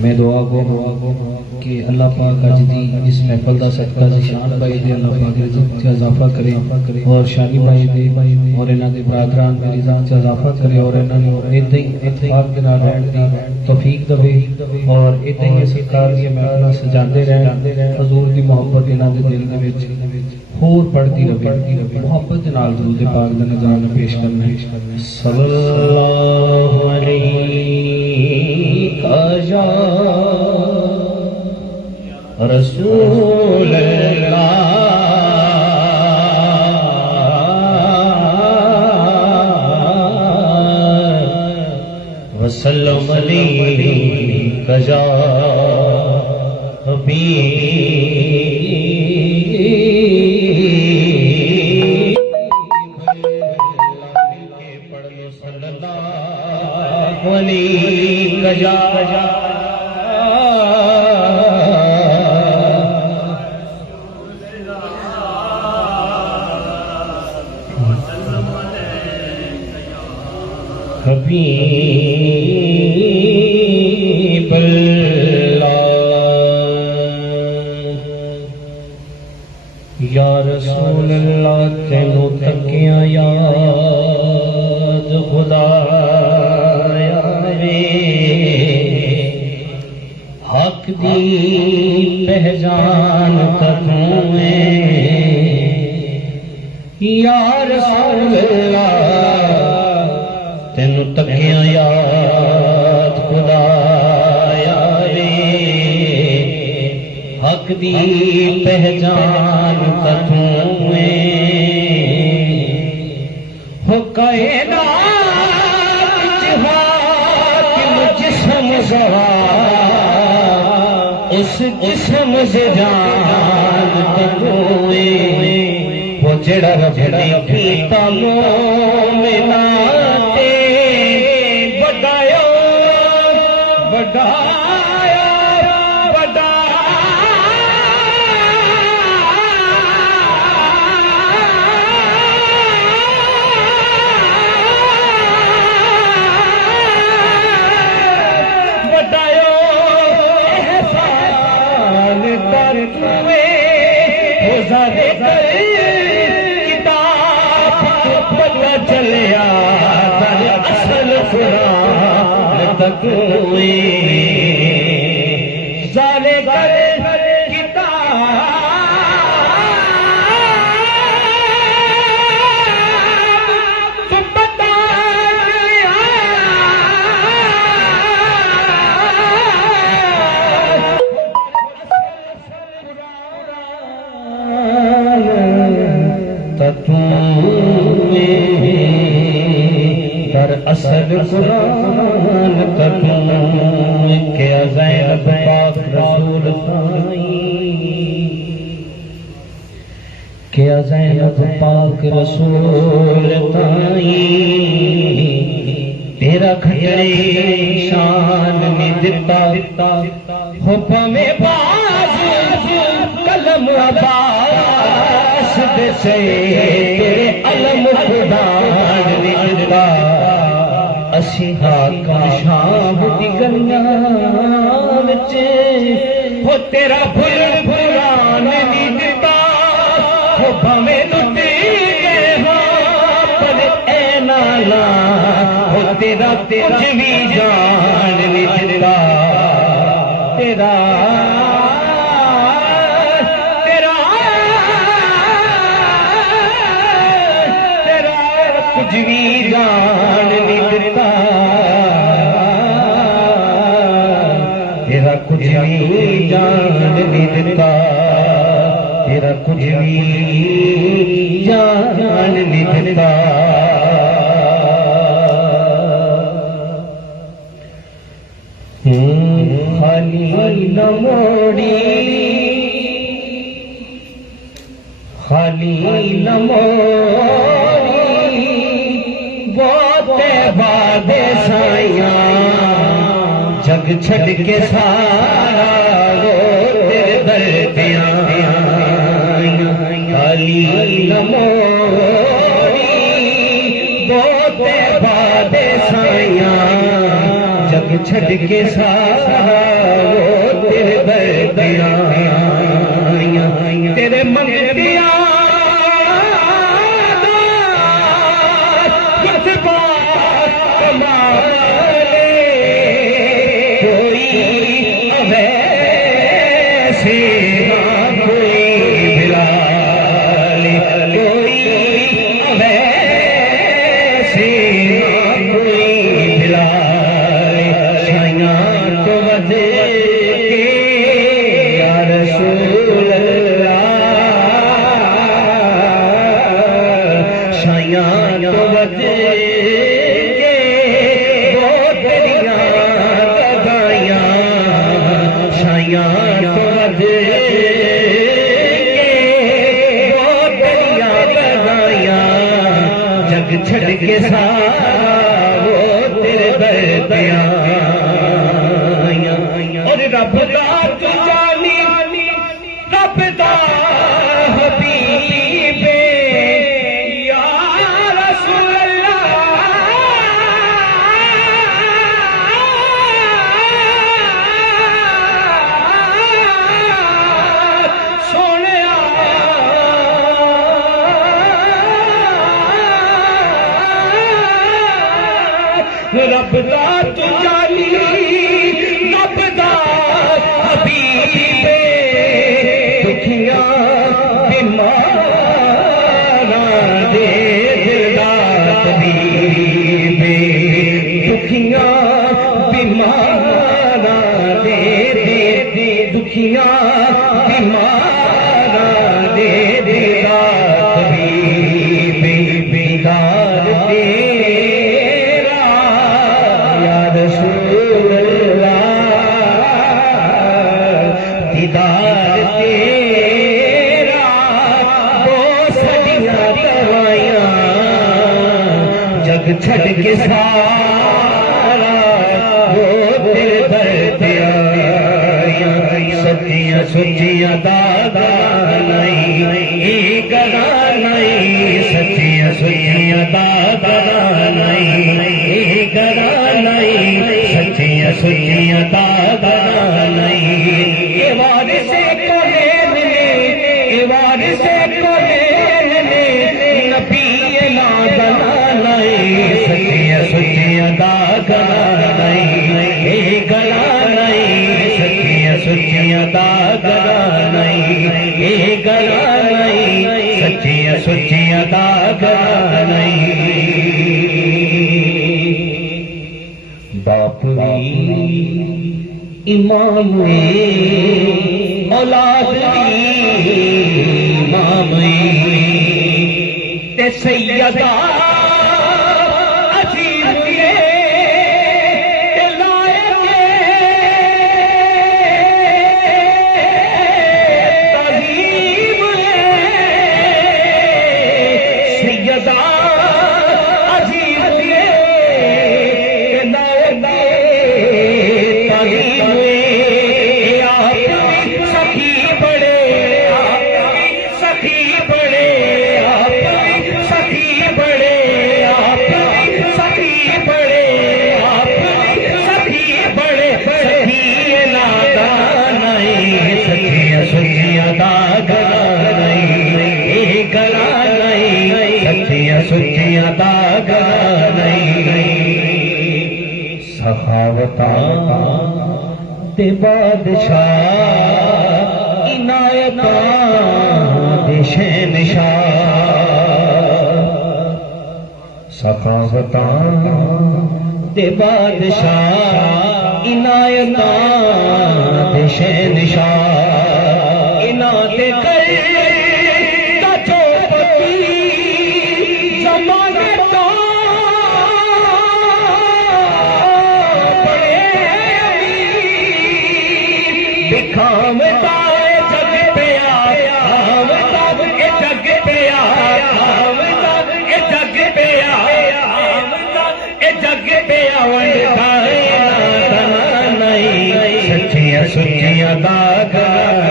میں دعا گو کہ اللہ پاک آج دی اس محفل دا صدقہ شان بھائی دے اللہ پاک رزق سے اضافہ کرے اور شانی بھائی دے اور انہاں دے برادران دے رزق سے اضافہ کرے اور انہاں نوں اتھے اتفاق دے نال رہن دی توفیق دے اور اتھے ہی سرکار دی محفل سجاندے رہن حضور دی محبت انہاں دے دل دے وچ اور پڑھتی رہے محبت نال درود پاک دا نظارہ پیش کرنا ہے صلی اللہ علیہ یا رسول اللہ وسلم علیہ یا حبیب اللہ یا رسول اللہ تینوں تکیاں یاد خدا حق دی پہچان تکوں یا رسول اللہ تینوں تکیاں یاد خدایا حق دی پہچان کتوں ہو کائنات سوا اس جسم سے جان تکوئے وہ جڑا رجڑی کیتا مومنا تے بڑھایا بڑھایا کتاب پتہ چلیا در اصل قرآن تکوئے زارے گر کتاب تو پتہ چلیا در اصل قرآن تکوئے کیا زینب پاک رسول تائیں کیا زینب پاک رسول تائیں تیرا کھڑے شان میں دتا حکم باز قلم عباس دے سے تیرے علم خدا نکلا اسی حاکم شام دی گلیاں وچ ہو تیرا بھل بھلان نکتا ہو بھویں لٹی گئے ہاں پر اے نالا ہو تیرا کچھ بھی جان نکلا تیرا کچھ بھی جان نکلتا تیرا کچھ بھی جان نکلتا تیرا کچھ بھی جان نکلتا خالی نہ موڑی خالی نہ موڑی بوتے بادے سائیاں جگ چھڑ کے سارا رو تیرے در پیاں خالی نہ موڑی بوتے بادے سائیاں جگ چھڑ کے سارا رو تیرے در پیاں تیرے منگتیاں چھڑ کے سارا وہ تیرے در پیاں اور رب دا تو جانی رب دا حبیب یا رسول اللہ سونیا رب دا تو جانی رب دا حبیب دکھیاں بیماراں دے دل دا طبیب دکھیاں بیماراں دے دکھیاں بیماراں دے دل دا طبیب بیدار دے رسول اللہ چھڑ کے سارا وہ تیرے در پہ آیا سچیاں سچیاں دادا نہیں گلا نہیں سچیاں سچیاں دادا نہیں گلا نہیں سچیاں سچیاں دادا نہیں یہ وارث کو لینے یہ وارث کو لینے نبی لا گلا نہیں سچیاں سچیاں دادا نہیں گلا نہیں سچیاں سچیاں دادا نہیں گلا نہیں سچیاں سچیاں دادا نہیں باپ بھی امام اولاد بھی امام تے سیدہ سچیاں داغا نہیں سخاوتاں تے بادشاہ عنایتاں دے شہنشاہ سخاوتاں تے بادشاہ عنایتاں دے شہنشاہ انہاں دے کر سچیاں داغا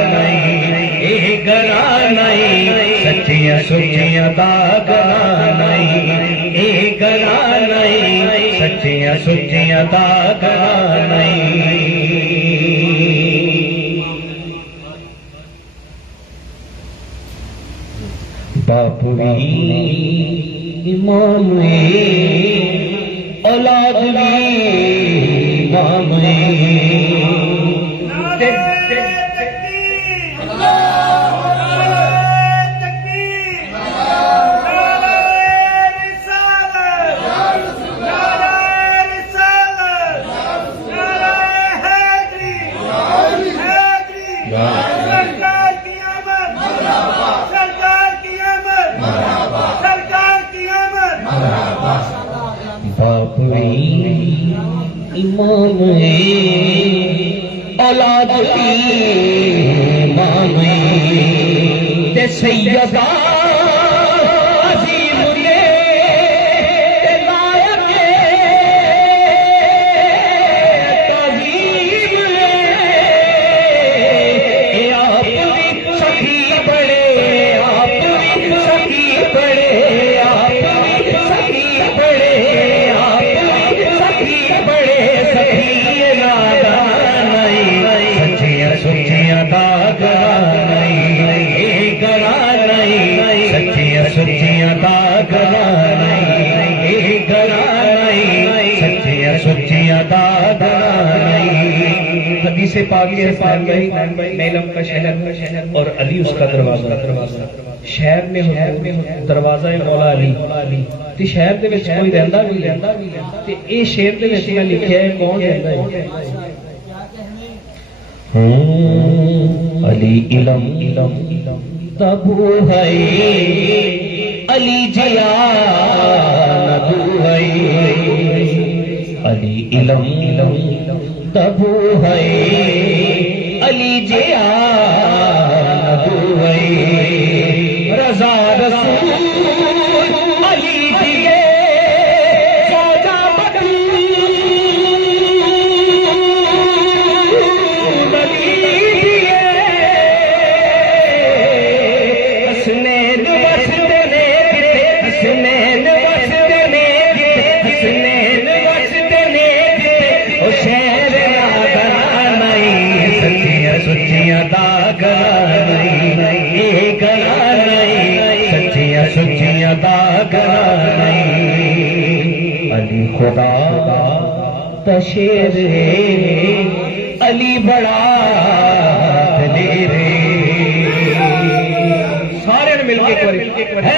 نہیں گلا نہیں سچیاں سچیاں داغا نہیں گلا نہیں سچیاں سچیاں داغا نہیں باپ بھی امام اولاد بھی امام باپ بھی امام ہے اولاد بھی امام ہے تے سیدہ عظیم نے تے لائق تعظیم نے آپ بھی سخی بڑے آپ بھی سخی بڑے آپ بھی سخی بڑے سچیاں داغا نہیں گلا نہیں سچیاں سچیاں داغا نہیں گلا نہیں سچیاں سچیاں داغا نہیں حدیث پاک ہے نیلم کا شہر اور علی اس کا دروازہ شہر میں دروازہ مولا علی تے شہر دے وچ کوئی رہندا نہیں تے اے شعر دے وچ میں لکھیا ہے کون رہندا ہے علی علم تبو ہے علی جیا نبو ہے علی علم تبو ہے علی جیا نبو ہے رضا رسول علی دیے نہیں علی خدا دا شیر علی بڑا دلیر سارے نے مل کے ایک بار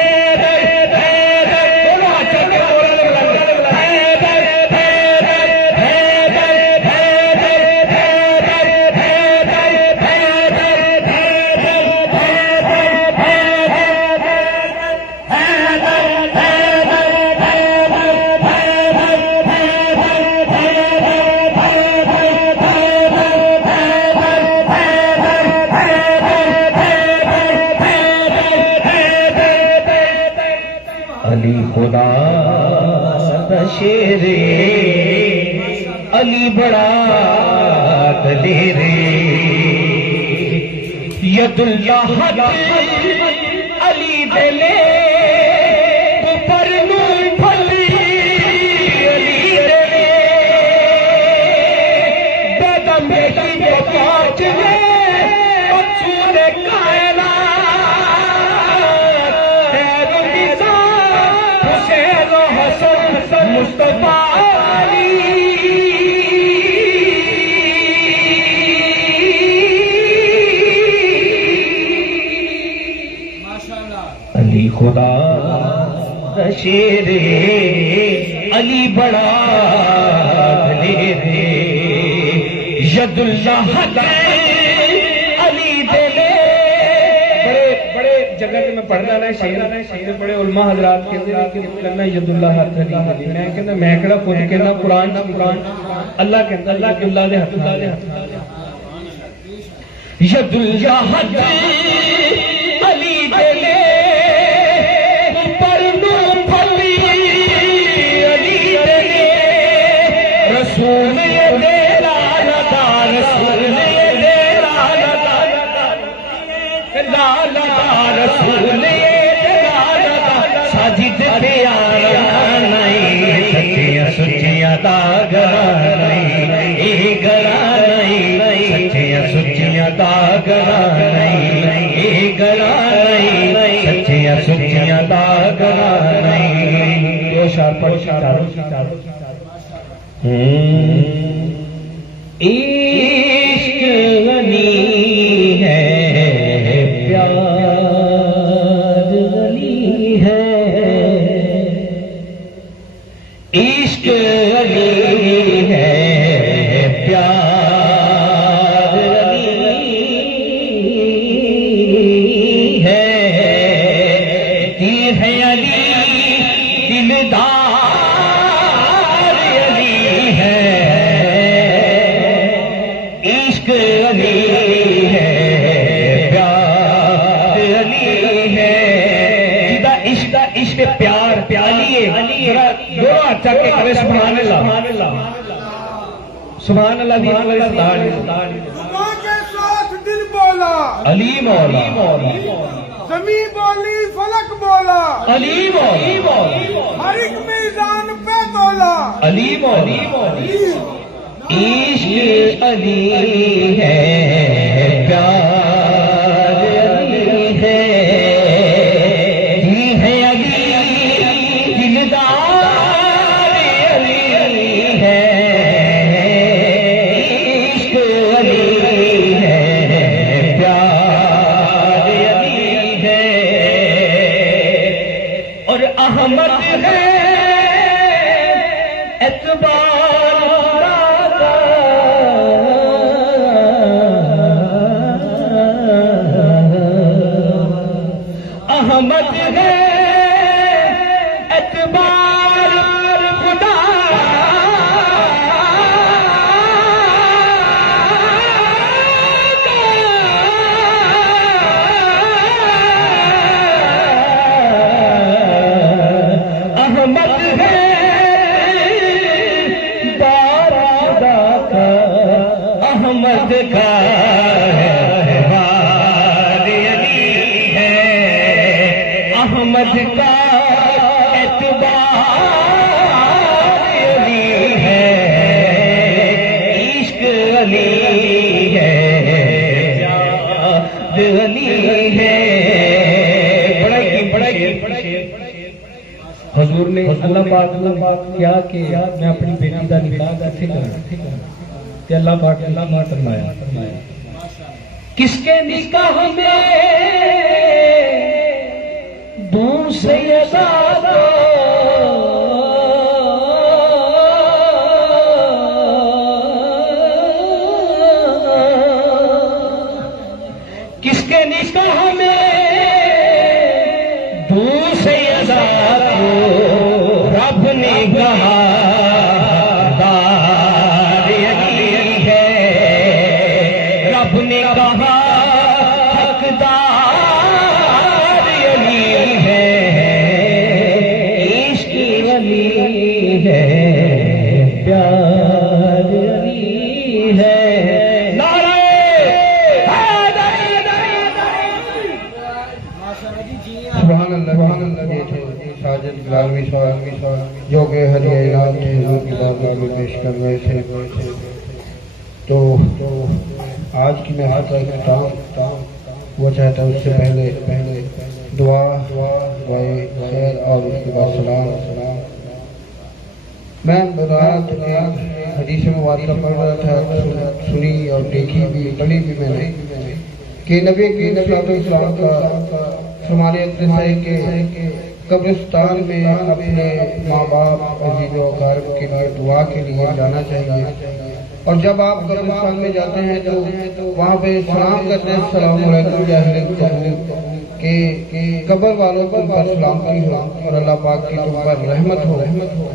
علی خدا دا شیر علی بڑا دلیر ید اللہ علی دلے پر نور پھلی علی دلے بدم بیٹی کو پہنچ لے اچھول کائنات خیر نظام حسین و حسن مصطفیٰ علی علی خدا دا شیر علی بڑا دلیر ید اللہ علی دلے بڑے جگہ کے میں پڑھنا نا شہر بڑے علماء حضرات کہتے ہیں کہ کرنا ید اللہ علی میں کہنا میں کہنا خود کہنا قرآن اللہ کہتا اللہ کے اللہ دے ہاتھ ید اللہ علی دلے رسول دیرا لدا رسول دیرا لدا رسول دیرا لدا ساجد پیارا نہیں سچیاں سچیاں داگرا نہیں گرا نہیں سچیاں سچیاں داگرا نہیں گرا نہیں سچیاں سچیاں داگرا نہیں دو شار پڑھ چاروں عشق غنی ہے پیار غنی ہے عشق غنی ہے پیار غنی ہے دل ہے علی دلدار عشق پیار پیالیے دونوں اچھا کہ کرے سبحان اللہ سبحان اللہ کے ساتھ دل بولا علی مولا زمین بولی فلک بولا علی مولا ہر ایک میزان پہ تولا علی مولا عشق علی ہے پیار علی ہے احمد ہے اعتبار احمد ہے اعتبار خدا احمد ہے بارادہ کا احمد کا علی ہے احمد کا اعتبار علی ہے عشق علی ہے علی ہے حضور نے اللہ پاک کیا کہ میں اپنی بیٹی کا نکاح کتنے کروں کہ اللہ پاک نے فرمایا کس کے نکاح میں دور سے کس کے نکاح میں دور سے رب نے کہا دار علی ہے رب نے کہا حقدار علی ہے عشق علی ہے پیار علی ہے سبحان اللہ یہ تھے ساجد گلالوی صاحب جو کہ ہدیہ اعلان حضور کی بارگاہ میں پیش کر رہے تھے تو آج کی محفل کا اختتام وہ چاہتا ہے اس سے پہلے دعائے خیر اور اس کے بعد سلام میں رات ایک حدیث مبارکہ پڑھ رہا تھا سنی اور دیکھی بھی پڑھی بھی میں نے کہ نبی کریم صلی اللہ علیہ وسلم کا فرمان اقدس ہے کہ قبرستان میں اپنے ماں باپ عزیز و اقارب کے لیے دعا کے لیے جانا چاہیے اور جب آپ قبرستان میں جاتے ہیں تو وہاں پہ سلام کرتے ہیں السلام علیکم یا اہل القبور کہ قبر والوں کو پر سلامتی ہو اور اللہ پاک کی تم پر رحمت ہو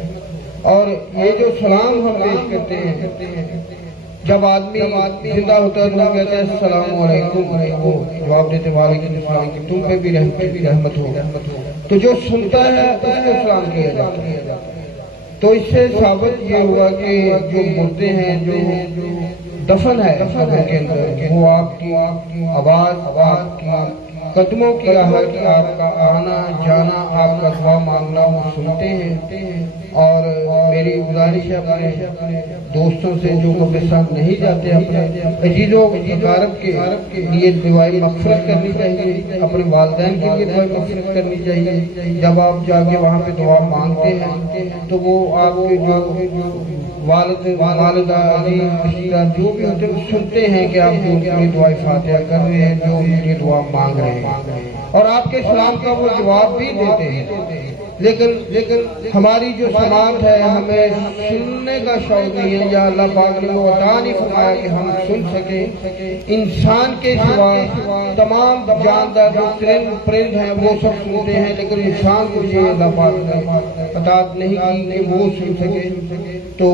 اور یہ جو سلام ہم پیش کرتے ہیں جب آدمی زندہ ہوتا ہے تو وہ کہتا ہے السلام علیکم وہ جواب دیتے وعلیکم السلام کہ تم پہ بھی رحمت ہو تو جو سنتا ہے اس کو سلام کیا جاتا ہے تو اس سے ثابت یہ ہوا کہ جو مردے ہیں جو دفن ہے قبر کے اندر وہ آپ کی آواز آپ کی قدموں کی آہٹ آپ کا آنا جانا آپ کا دعا مانگنا وہ سنتے ہیں اور میری گزارش ہے اپنے دوستوں سے جو قبرستان نہیں جاتے اپنے عزیز و اقارب کے لیے دعائیں مغفرت کرنی چاہیے اپنے والدین کے لیے دعائیں مغفرت کرنی چاہیے جب آپ جا کے وہاں پہ دعا مانگتے ہیں تو وہ آپ کے جو والدہ عزیز رشتہ جو بھی ہوتے ہیں سنتے ہیں کہ آپ جو دعائیں فاتحہ کر رہے ہیں جو یہ دعا مانگ رہے ہیں اور آپ کے سلام کا وہ جواب بھی دیتے ہیں لیکن ہماری جو سماعت ہے ہمیں سننے کا شوق نہیں ہے یا اللہ پاک نے وہ عطا نہیں فرمایا کہ ہم سن سکیں انسان کے سوا تمام جاندار جو پرند ہیں وہ سب سنتے ہیں لیکن انسان کو یہ اللہ پاک نے عطا نہیں کی کہ وہ سن سکے تو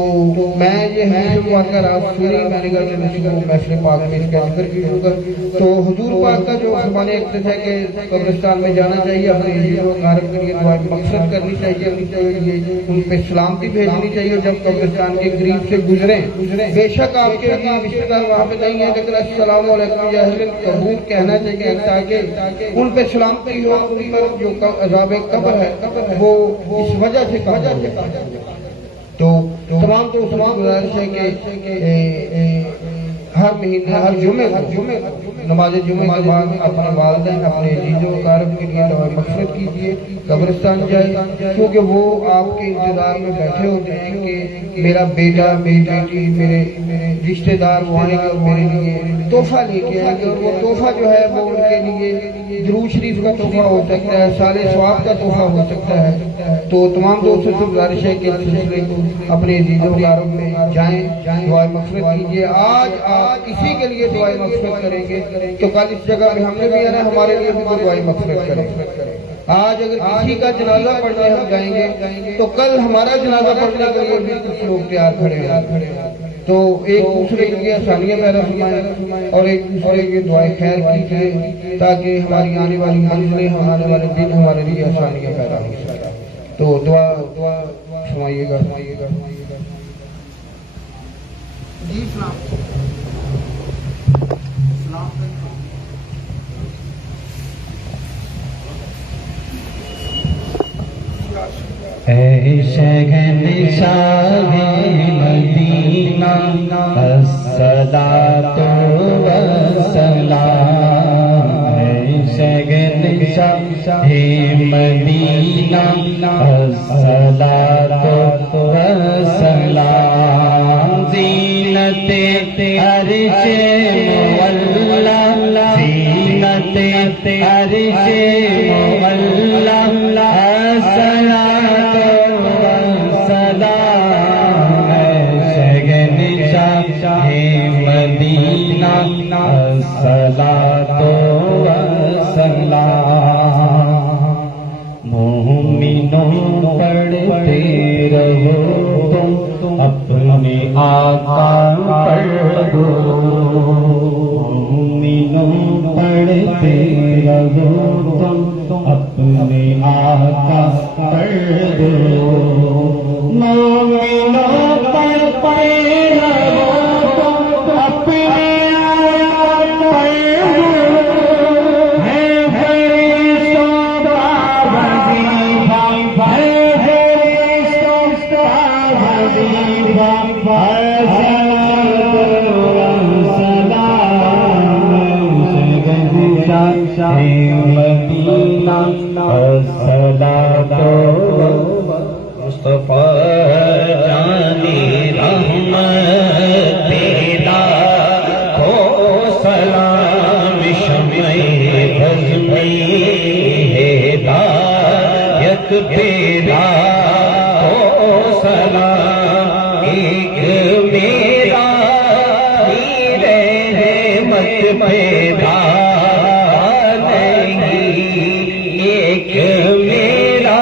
میں یہ حدیث مبارکہ رات سنی میں نے کہا کہ محفل پاک میں اس کا ذکر کیوں کر تو حضور پاک کا جو فرمان اقدس ہے کہ قبرستان میں جانا چاہیے اپنے عزیز و اقارب کے لیے دعائیں مقصد کرنی چاہیے ان پہ سلام بھی بھیجنی چاہیے اور جب قبرستان کے قریب سے گزریں بے شک آپ کے رشتہ دار وہاں پہ نہیں ہے لیکن السلام علیکم یا اہل القبور کہنا چاہیے تاکہ ان پہ سلامتی ہو ان پر جو عذاب قبر ہے وہ اس وجہ سے کہا جائے تو تمام گزارش ہے کہ ہر مہینے ہر جمعے نماز جمعے کے بعد اپنے والدین اپنے عزیز و اقارب کے لیے دعائیں مغفرت کیجیے قبرستان جائے کیونکہ وہ آپ کے انتظار میں بیٹھے ہوتے ہیں کہ میرا بیٹا میری بیٹی میرے رشتے دار وہ آئیں گے اور میرے لیے تحفہ لے کے آئیں گے اور وہ تحفہ جو ہے وہ ان کے لیے درود شریف کا تحفہ ہو سکتا ہے سال ثواب کا تحفہ ہو سکتا ہے تو تمام دوستوں سے گزارش ہے کہ سلسلے کو اپنے عزیز و اقارب میں جائیں دعائیں مغفرت کیجیے آج اسی کے لیے دعائیں مغفرت کریں گے تو کل اس جگہ پہ ہم نے بھی آنا ہمارے لیے بھی دعائیں مغفرت کریں آج اگر کسی کا جنازہ پڑھنے ہم جائیں گے تو کل ہمارا جنازہ پڑھنے کے لیے بھی کچھ لوگ تیار کھڑے ہیں تو ایک دوسرے کے لیے آسانیاں پیدا فرمائیں اور ایک دوسرے کی دعائیں خیر کیجیے تاکہ ہماری آنے والی منزلیں آنے والے دن ہمارے لیے آسانیاں پیدا ہو سکیں تو دعا فرمائیے گا جی اے شہنشاہ مدینہ الصلاۃ والسلام اے شہنشاہ شاہ مدینہ الصلاۃ والسلام زینت عرش مولا زینت عرش مولا الصلاۃ والسلام شگن شاہ مدینہ الصلاۃ والسلام مومنوں پڑھتے رہو تم اپنے آقا پر مومنوں پڑھتے رہو تم اپنے آقا پر مومنوں پڑھتے رہو تم اپنے آقا پر مصطفیٰ جانی رحمت تیرا ہو سلام شمع بزمی ہدایت تیرا ہو سلام ایک میرا پیر رحمت پیدا ایک میرا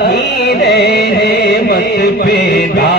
پیر رحمت پیدا